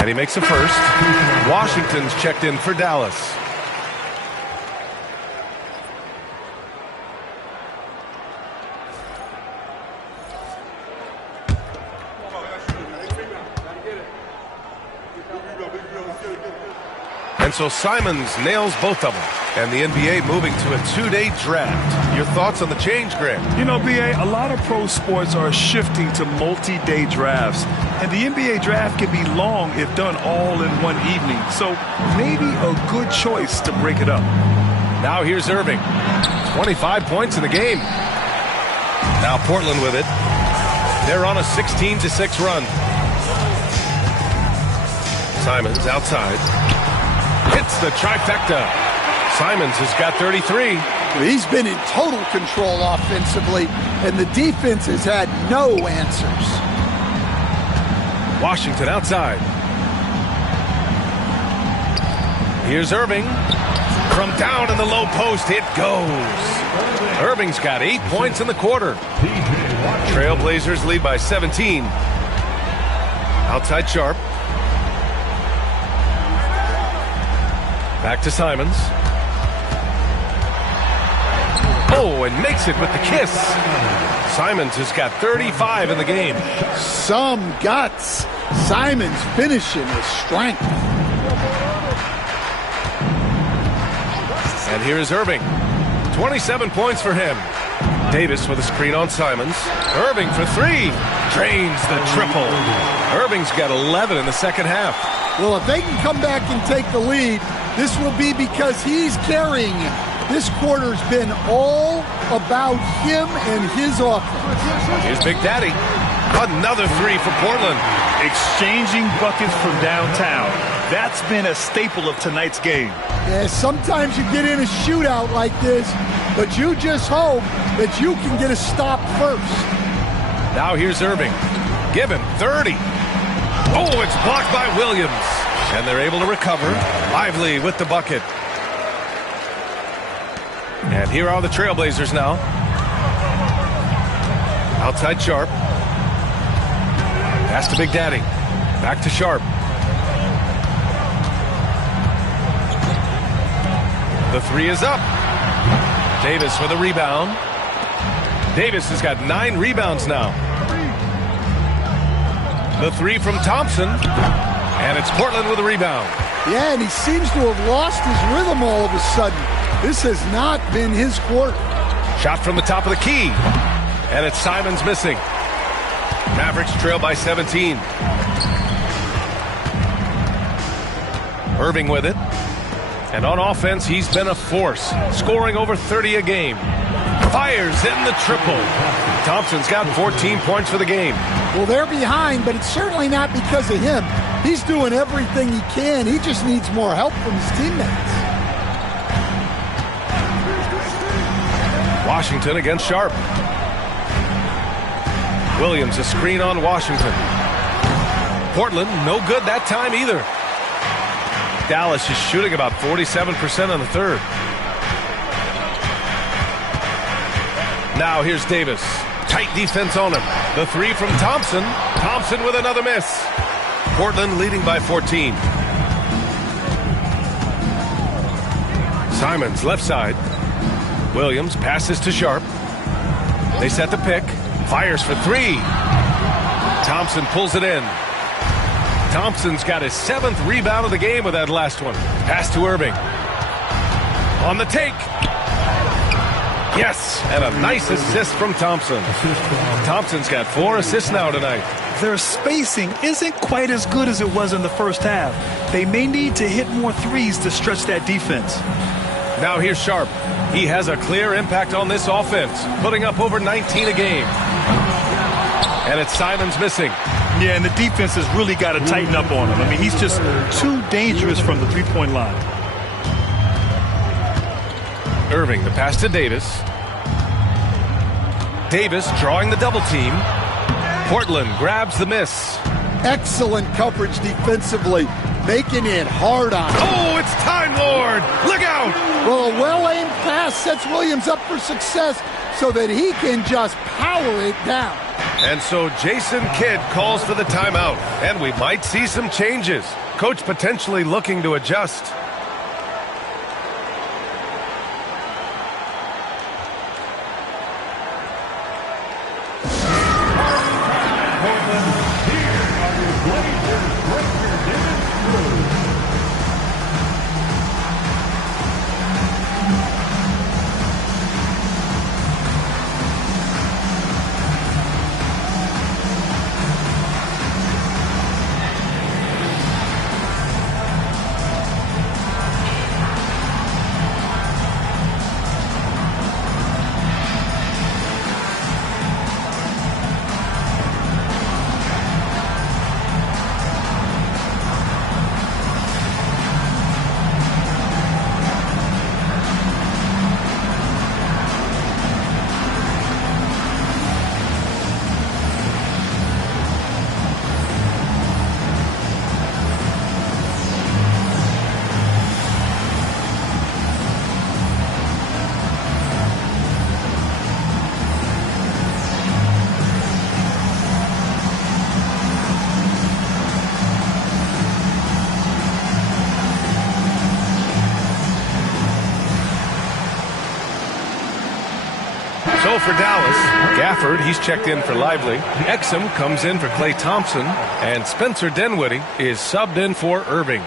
And he makes a first. Washington's checked in for Dallas. And so Simons nails both of them. And the NBA moving to a 2-day draft. Your thoughts on the change, Grant? You know, B.A., a lot of pro sports are shifting to multi-day drafts. And the NBA draft can be long if done all in one evening. So maybe a good choice to break it up. Now here's Irving. 25 points in the game. Now Portland with it. They're on a 16-6 run. Simons outside. Hits the trifecta. Simons has got 33. He's been in total control offensively, and the defense has had no answers. Washington outside. Here's Irving. From down in the low post, it goes. Irving's got 8 points in the quarter. Trailblazers lead by 17. Outside Sharp. Back to Simons. Oh, and makes it with the kiss. Simons has got 35 in the game. Some guts. Simons finishing with strength. And here's Irving. 27 points for him. Davis with a screen on Simons. Irving for 3. Drains the triple. Irving's got 11 in the second half. Well, if they can come back and take the lead, this will be because he's carrying it. This quarter's been all about him and his offense. Here's Big Daddy. Another 3 for Portland. Exchanging buckets from downtown. That's been a staple of tonight's game. Yeah, sometimes you get in a shootout like this, but you just hope that you can get a stop first. Now here's Irving. Give him 30. Oh, it's blocked by Williams. And they're able to recover. Lively with the bucket. And here are the Trailblazers now. Outside Sharp. Pass to Big Daddy. Back to Sharp. The 3 is up. Davis with a rebound. Davis has got 9 rebounds now. The three from Thompson. And it's Portland with a rebound. Yeah, and he seems to have lost his rhythm all of a sudden. This has not been his quarter. Shot from the top of the key. And it's Simons missing. Mavericks trail by 17. Irving with it. And on offense, he's been a force, scoring over 30 a game. Fires in the triple. Thompson's got 14 points for the game. Well, they're behind, but it's certainly not because of him. He's doing everything he can. He just needs more help from his teammates. Washington against Sharp. Williams a screen on Washington. Portland, no good that time either. Dallas is shooting about 47% in the third. Now here's Davis. Tight defense on him. The three from Thompson. Thompson with another miss. Portland leading by 14. Simons left side. Williams passes to Sharp. They set the pick. Fires for three. Thompson pulls it in. Thompson's got his 7th rebound of the game with that last one. Pass to Irving. On the take. Yes, and a nice assist from Thompson. Thompson's got 4 assists now tonight. Their spacing isn't quite as good as it was in the first half. They may need to hit more threes to stretch that defense. Now here's Sharp. He has a clear impact on this offense, putting up over 19 a game. And it's Simons missing. Yeah, and the defense has really got to tighten up on him. I mean, he's just too dangerous from the three-point line. Irving, the pass to Davis. Davis drawing the double team. Portland grabs the miss. Excellent coverage defensively, making it hard on him. Oh, it's Time Lord. Look out. Well, a well-aimed pass sets Williams up for success so that he can just power it down. And so Jason Kidd calls for the timeout, and we might see some changes. Coach potentially looking to adjust. So for Dallas, Gafford, he's checked in for Lively. Exum comes in for Klay Thompson. And Spencer Dinwiddie is subbed in for Irving.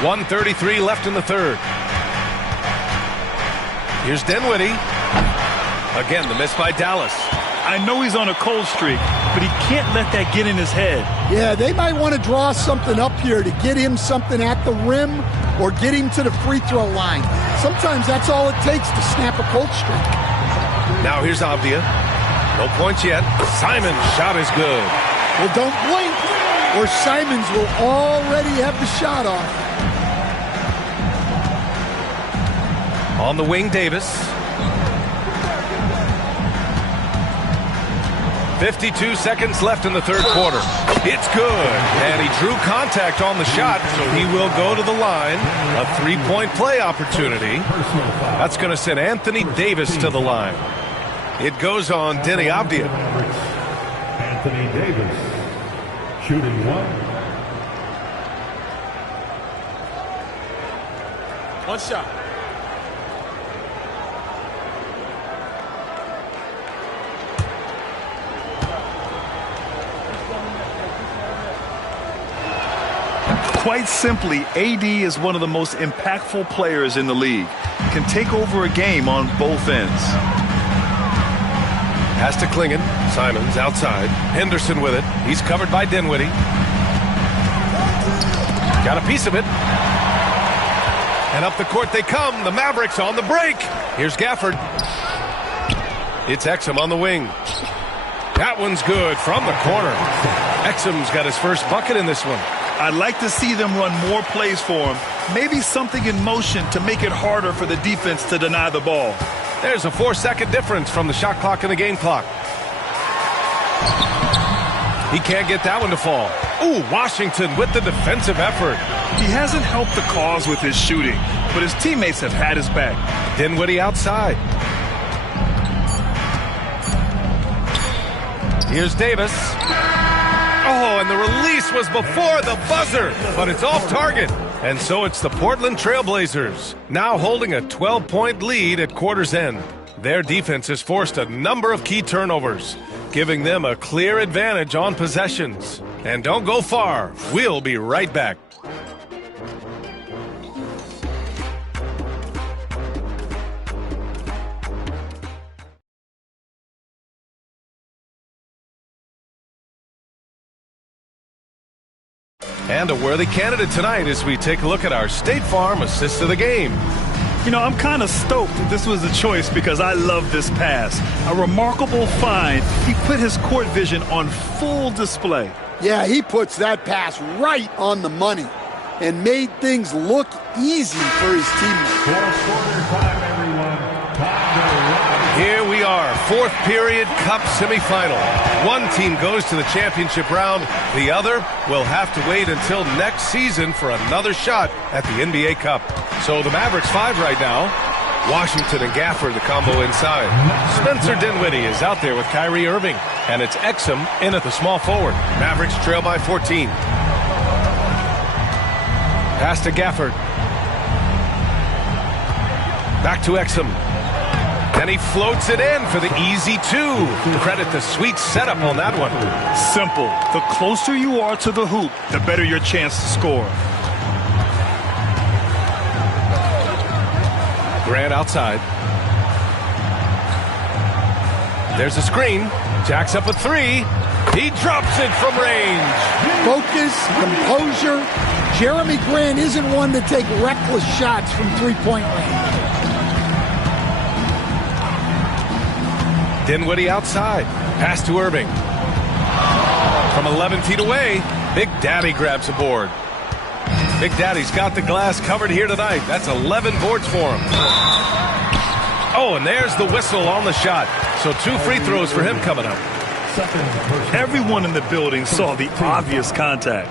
.133 left in the third. Here's Dinwiddie. Again, the miss by Dallas. I know he's on a cold streak, but he can't let that get in his head. Yeah, they might want to draw something up here to get him something at the rim or get him to the free throw line. Sometimes that's all it takes to snap a cold streak. Now here's Avdia. No points yet. Simon's shot is good. Well, don't blink, or Simons will already have the shot off. On the wing, Davis. 52 seconds left in the third quarter. It's good. And he drew contact on the shot, so he will go to the line. A three-point play opportunity. That's going to send Anthony Davis to the line. It goes on Denny Avdia. Anthony Davis, shooting 1. One shot. Quite simply, AD is one of the most impactful players in the league. Can take over a game on both ends. Has to Klingon. Simons outside. Henderson with it. He's covered by Dinwiddie. Got a piece of it. And up the court they come. The Mavericks on the break. Here's Gafford. It's Exum on the wing. That one's good from the corner. Exum's got his first bucket in this one. I'd like to see them run more plays for him. Maybe something in motion to make it harder for the defense to deny the ball. There's a 4-second difference from the shot clock and the game clock. He can't get that one to fall. Ooh, Washington with the defensive effort. He hasn't helped the cause with his shooting, but his teammates have had his back. Dinwiddie outside. Here's Davis. Oh, and the release was before the buzzer, but it's off target. And so it's the Portland Trailblazers, now holding a 12-point lead at quarter's end. Their defense has forced a number of key turnovers, giving them a clear advantage on possessions. And don't go far. We'll be right back. And a worthy candidate tonight as we take a look at our State Farm assist of the game. You know, I'm kind of stoked that this was a choice because I love this pass. A remarkable find. He put his court vision on full display. Yeah, he puts that pass right on the money and made things look easy for his teammates. Fourth-quarter time, everyone. Here we are, fourth period Cup semifinal. One team goes to the championship round. The other will have to wait until next season for another shot at the NBA Cup. So the Mavericks 5 right now. Washington and Gafford, the combo inside. Spencer Dinwiddie is out there with Kyrie Irving. And it's Exum in at the small forward. Mavericks trail by 14. Pass to Gafford. Back to Exum. And he floats it in for the easy 2. Credit the sweet setup on that one. Simple. The closer you are to the hoop, the better your chance to score. Grant outside. There's a screen. Jacks up a 3. He drops it from range. Focus, composure. Jeremy Grant isn't one to take reckless shots from three-point range. Dinwiddie outside. Pass to Irving. From 11 feet away, Big Daddy grabs a board. Big Daddy's got the glass covered here tonight. That's 11 boards for him. Oh, and there's the whistle on the shot. So 2 free throws for him coming up. Everyone in the building saw the obvious contact.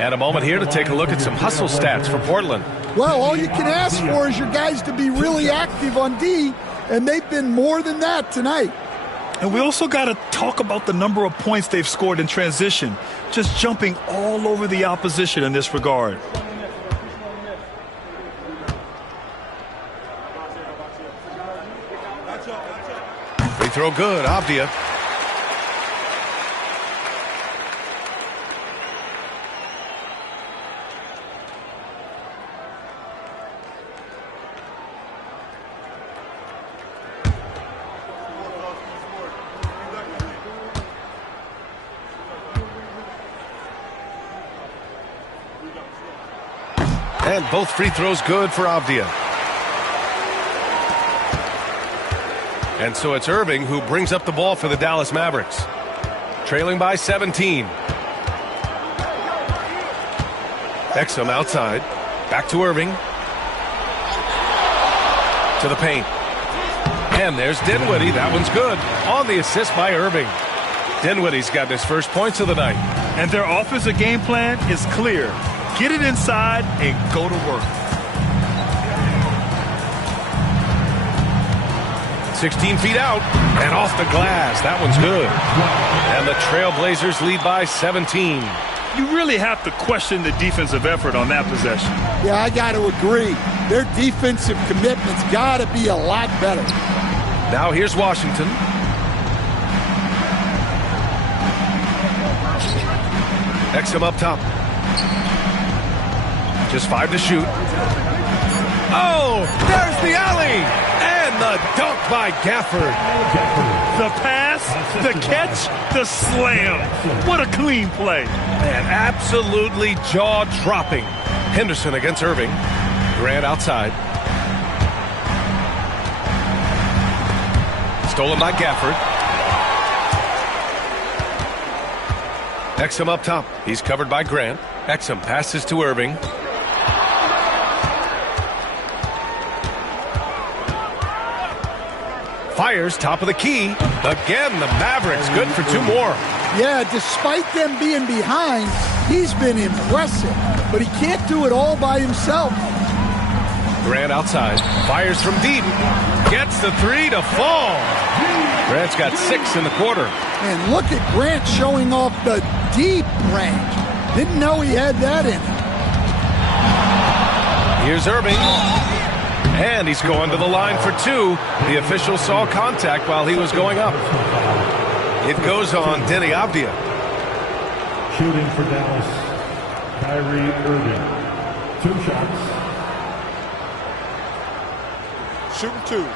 And a moment here to take a look at some hustle stats for Portland. Well, all you can ask for is your guys to be really active on D, and they've been more than that tonight. And we also got to talk about the number of points they've scored in transition, just jumping all over the opposition in this regard. Free throw good, Avdia. And both free throws good for Avdia. And so it's Irving who brings up the ball for the Dallas Mavericks. Trailing by 17. Exum outside. Back to Irving. To the paint. And there's Dinwiddie. That one's good. On the assist by Irving. Dinwiddie's got his first points of the night. And their offensive game plan is clear. Get it inside and go to work. 16 feet out and off the glass. That one's good. And the Trailblazers lead by 17. You really have to question the defensive effort on that possession. Yeah, I got to agree. Their defensive commitment's got to be a lot better. Now here's Washington. Exum up top. Just 5 to shoot. Oh, there's the alley. And the dunk by Gafford. The pass, the catch, the slam. What a clean play. Man, absolutely jaw-dropping. Henderson against Irving. Grant outside. Stolen by Gafford. Exum up top. He's covered by Grant. Exum passes to Irving. Fires top of the key. Again, the Mavericks good for 2 more. Yeah, despite them being behind, he's been impressive. But he can't do it all by himself. Grant outside. Fires from deep. Gets the 3 to fall. Grant's got 6 in the quarter. And look at Grant showing off the deep range. Didn't know he had that in him. Here's Irving. And he's going to the line for 2. The official saw contact while he was going up. It goes on Denny Avdia. Shooting for Dallas, Kyrie Irving. 2 shots. Shooting 2.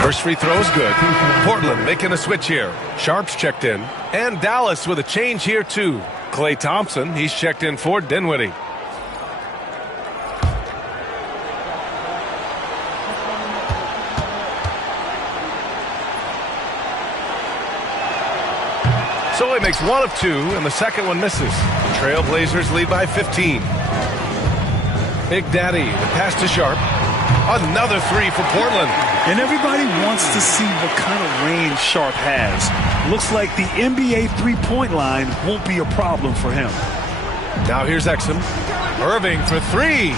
First free throw is good. Portland making a switch here. Sharp's checked in. And Dallas with a change here too. Klay Thompson, he's checked in for Dinwiddie. So he makes 1 of 2, and the second one misses. Trailblazers lead by 15. Big Daddy, the pass to Sharp. Another 3 for Portland. And everybody wants to see what kind of range Sharp has. Looks like the NBA three-point line won't be a problem for him. Now here's Exum. Irving for 3.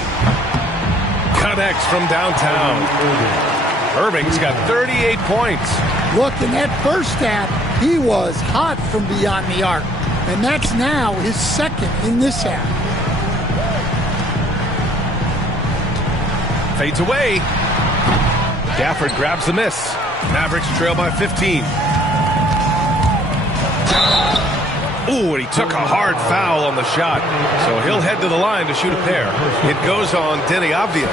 Connects from downtown. Irving's got 38 points. Look, in that first half, he was hot from beyond the arc. And that's now his second in this half. Fades away. Gafford grabs the miss. Mavericks trail by 15. Ooh, and he took a hard foul on the shot. So he'll head to the line to shoot a pair. It goes on Denny Avdia.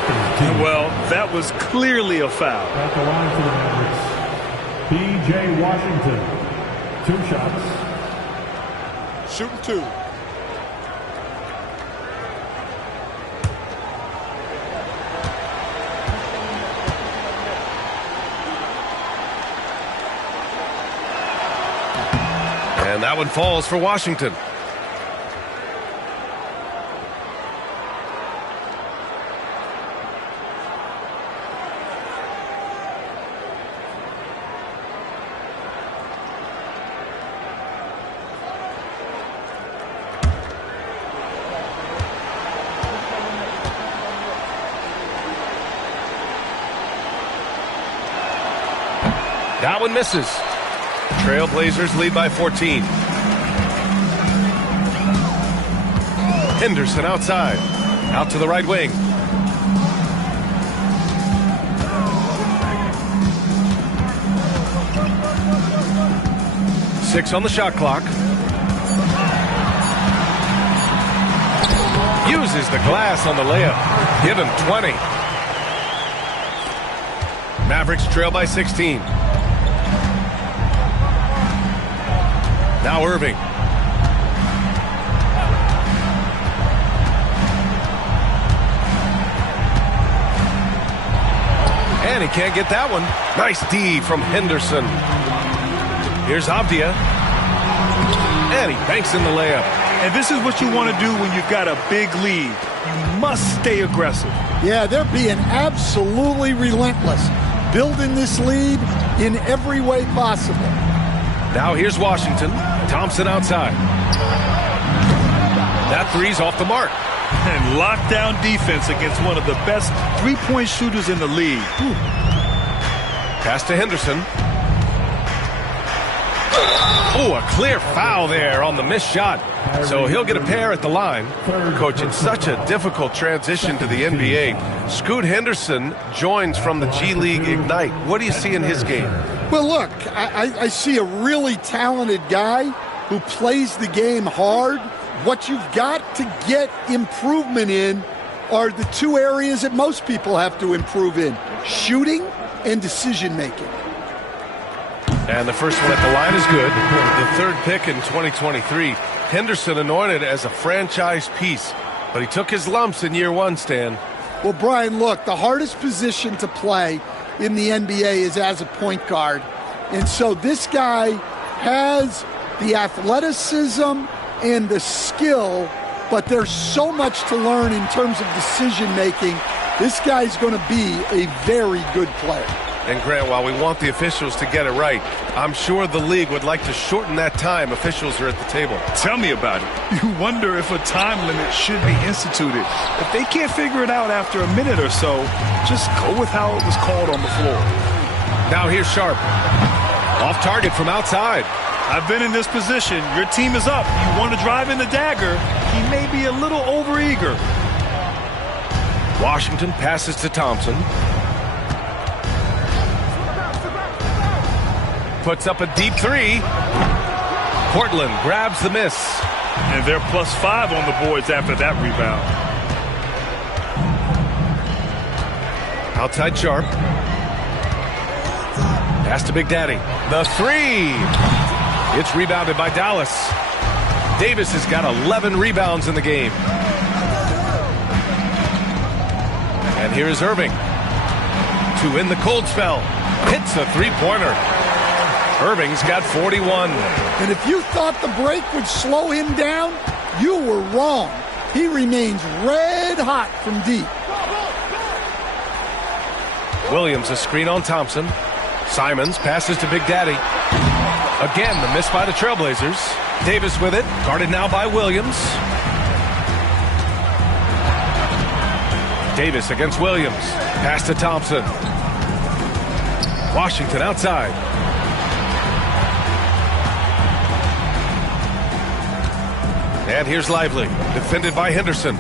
Well, that was clearly a foul. At the line for the Mavericks, P.J. Washington. 2 shots. Shooting 2. And that one falls for Washington. That one misses. Trailblazers lead by 14. Henderson outside. Out to the right wing. Six on the shot clock. Uses the glass on the layup. Give him 20. Mavericks trail by 16. Now Irving. And he can't get that one. Nice D from Henderson. Here's Avdia. And he banks in the layup. And this is what you want to do when you've got a big lead. You must stay aggressive. Yeah, they're being absolutely relentless, building this lead in every way possible. Now here's Washington. Thompson outside. That three's off the mark. And lockdown defense against one of the best three-point shooters in the league. Pass to Henderson. Oh, a clear foul there on the missed shot. So he'll get a pair at the line. Coach, it's such a difficult transition to the NBA. Scoot Henderson joins from the G League Ignite. What do you see in his game? Well, look, I see a really talented guy who plays the game hard. What you've got to get improvement in are the two areas that most people have to improve in: shooting and decision-making. And the first one at the line is good. The third pick in 2023. Henderson anointed as a franchise piece, but he took his lumps in year one, Stan. Well, Brian, look, the hardest position to play in the NBA is as a point guard. And so this guy has the athleticism and the skill, but there's so much to learn in terms of decision-making. This guy's going to be a very good player. And Grant, while we want the officials to get it right, I'm sure the league would like to shorten that time officials are at the table. Tell me about it. You wonder if a time limit should be instituted. If they can't figure it out after a minute or so, just go with how it was called on the floor. Now here's Sharp. Off target from outside. I've been in this position. Your team is up. You want to drive in the dagger. He may be a little overeager. Washington passes to Thompson. Puts up a deep three. Portland grabs the miss. And they're +5 on the boards after that rebound. Outside Sharp. Pass to Big Daddy. The three. It's rebounded by Dallas. Davis has got 11 rebounds in the game. And here's Irving. To end the cold spell. Hits a three-pointer. Irving's got 41. And if you thought the break would slow him down, you were wrong. He remains red hot from deep. Williams a screen on Thompson. Simons passes to Big Daddy. Again, the miss by the Trailblazers. Davis with it, guarded now by Williams. Davis against Williams. Pass to Thompson. Washington outside. And here's Lively, defended by Henderson.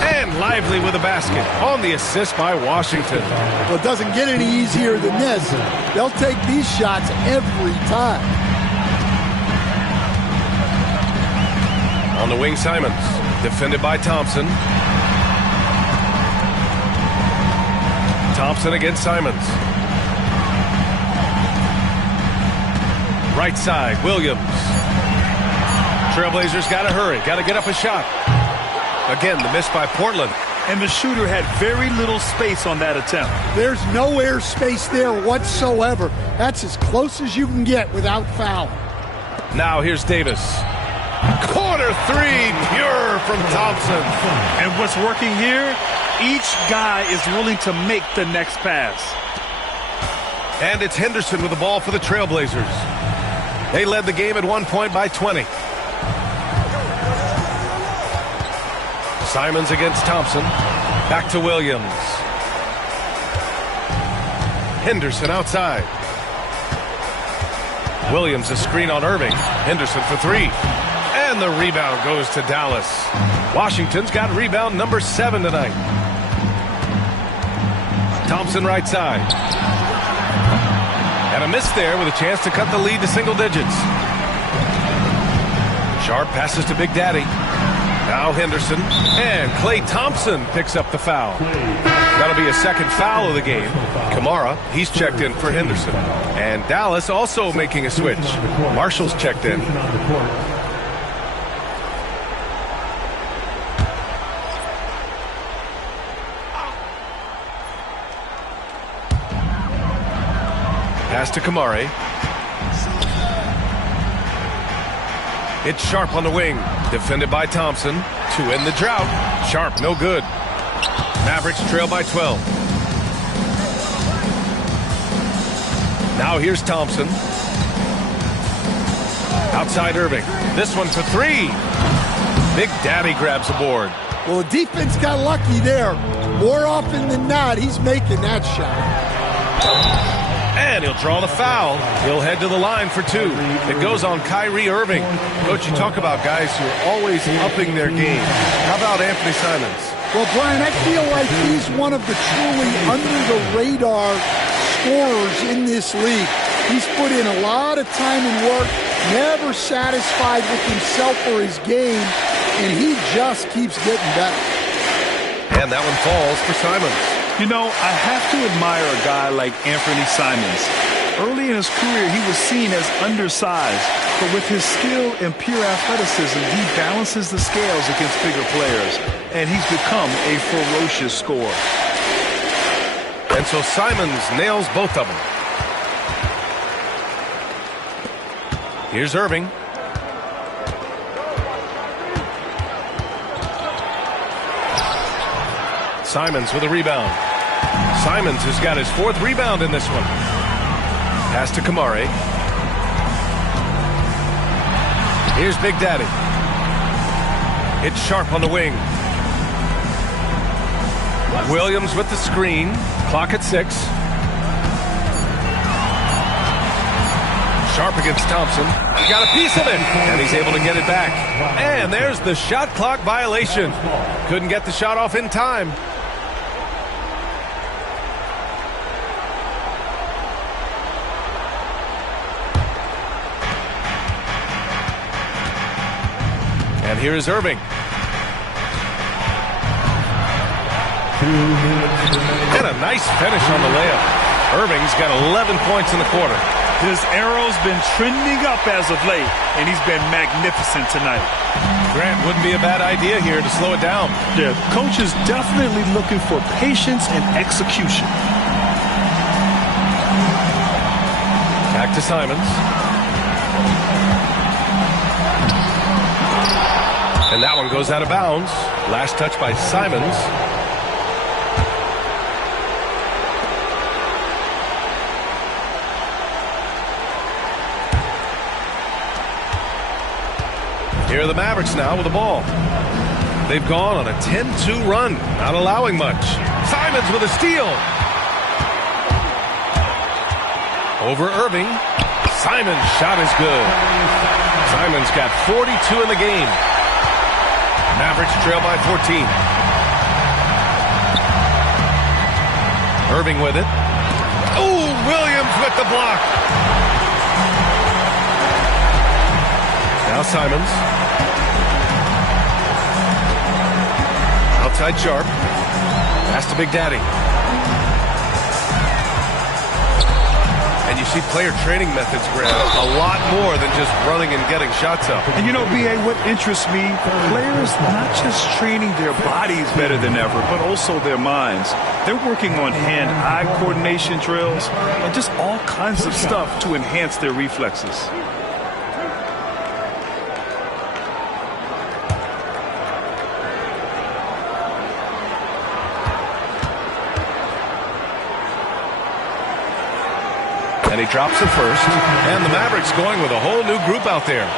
And Lively with a basket on the assist by Washington. Well, it doesn't get any easier than this. They'll take these shots every time. On the wing, Simons, defended by Thompson. Thompson against Simons. Right side, Williams. Trailblazers got to hurry, got to get up a shot. Again, the miss by Portland. And the shooter had very little space on that attempt. There's no air space there whatsoever. That's as close as you can get without foul. Now here's Davis. Corner three, pure from Thompson. And what's working here, each guy is willing to make the next pass. And it's Henderson with the ball for the Trailblazers. They led the game at 1 point by 20. Simons against Thompson. Back to Williams. Henderson outside. Williams a screen on Irving. Henderson for three. And the rebound goes to Dallas. Washington's got rebound number 7 tonight. Thompson right side. And a miss there with a chance to cut the lead to single digits. Sharp passes to Big Daddy. Now Henderson. And Klay Thompson picks up the foul. That'll be a second foul of the game. Kamara, he's checked in for Henderson. And Dallas also making a switch. Marshall's checked in. Pass to Kamari. It's Sharp on the wing. Defended by Thompson. To end the drought. Sharp, no good. Mavericks trail by 12. Now here's Thompson. Outside Irving. This one for three. Big Daddy grabs the board. Well, the defense got lucky there. More often than not, he's making that shot. And he'll draw the foul. He'll head to the line for two. It goes on Kyrie Irving. Coach, you talk about guys who are always upping their game. How about Anthony Simons? Well, Brian, I feel like he's one of the truly under-the-radar scorers in this league. He's put in a lot of time and work, never satisfied with himself or his game, and he just keeps getting better. And that one falls for Simons. You know, I have to admire a guy like Anthony Simons. Early in his career, he was seen as undersized, but with his skill and pure athleticism, he balances the scales against bigger players, and he's become a ferocious scorer. And so Simons nails both of them. Here's Irving. Simons with a rebound. Simons has got his fourth rebound in this one. Pass to Kamari. Here's Big Daddy. It's Sharp on the wing. Williams with the screen. Clock at 6. Sharp against Thompson. He got a piece of it, and he's able to get it back. And there's the shot clock violation. Couldn't get the shot off in time. And here is Irving. And a nice finish on the layup. Irving's got 11 points in the quarter. His arrow's been trending up as of late, and he's been magnificent tonight. Grant, wouldn't be a bad idea here to slow it down. Yeah, coach is definitely looking for patience and execution. Back to Simons. And that one goes out of bounds. Last touch by Simons. Here are the Mavericks now with the ball. They've gone on a 10-2 run, not allowing much. Simons with a steal. Over Irving. Simons' shot is good. Simons got 42 in the game. Mavericks trail by 14. Irving with it. Oh, Williams with the block. Now Simons. Outside Sharp. Pass to Big Daddy. And you see player training methods, Grant, a lot more than just running and getting shots up. And you know, B.A., what interests me, players not just training their bodies better than ever, but also their minds. They're working on hand-eye coordination drills and just all kinds of stuff to enhance their reflexes. And he drops it first. And the Mavericks going with a whole new group out there.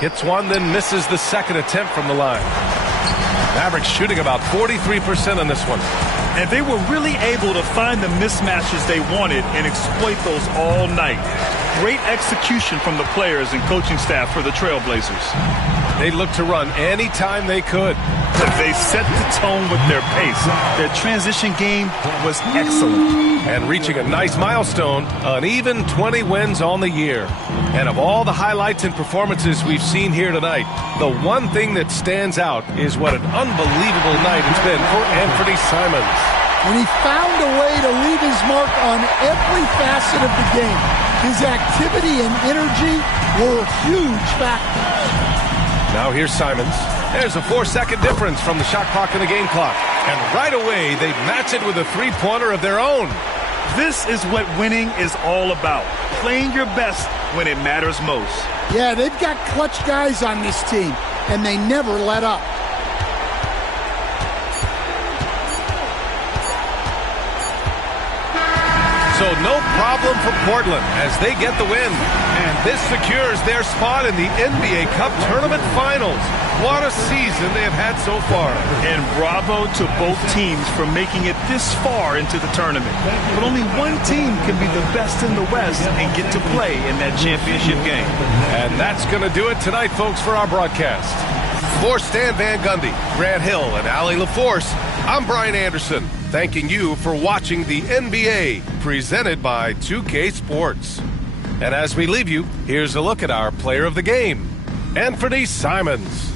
Hits one, then misses the second attempt from the line. Mavericks shooting about 43% on this one. And they were really able to find the mismatches they wanted and exploit those all night. Great execution from the players and coaching staff for the Trailblazers. They looked to run anytime they could. They set the tone with their pace. Their transition game was excellent. And reaching a nice milestone, an even 20 wins on the year. And of all the highlights and performances we've seen here tonight, the one thing that stands out is what an unbelievable night it's been for Anthony Simons. When he found a way to leave his mark on every facet of the game, his activity and energy were huge factors. Now here's Simons. There's a 4-second difference from the shot clock and the game clock. And right away, they match it with a three-pointer of their own. This is what winning is all about. Playing your best when it matters most. Yeah, they've got clutch guys on this team, and they never let up. So no problem for Portland as they get the win. And this secures their spot in the NBA Cup Tournament Finals. What a season they have had so far. And bravo to both teams for making it this far into the tournament. But only one team can be the best in the West and get to play in that championship game. And that's going to do it tonight, folks, for our broadcast. For Stan Van Gundy, Grant Hill, and Allie LaForce, I'm Brian Anderson, thanking you for watching the NBA, presented by 2K Sports. And as we leave you, here's a look at our player of the game, Anthony Simons.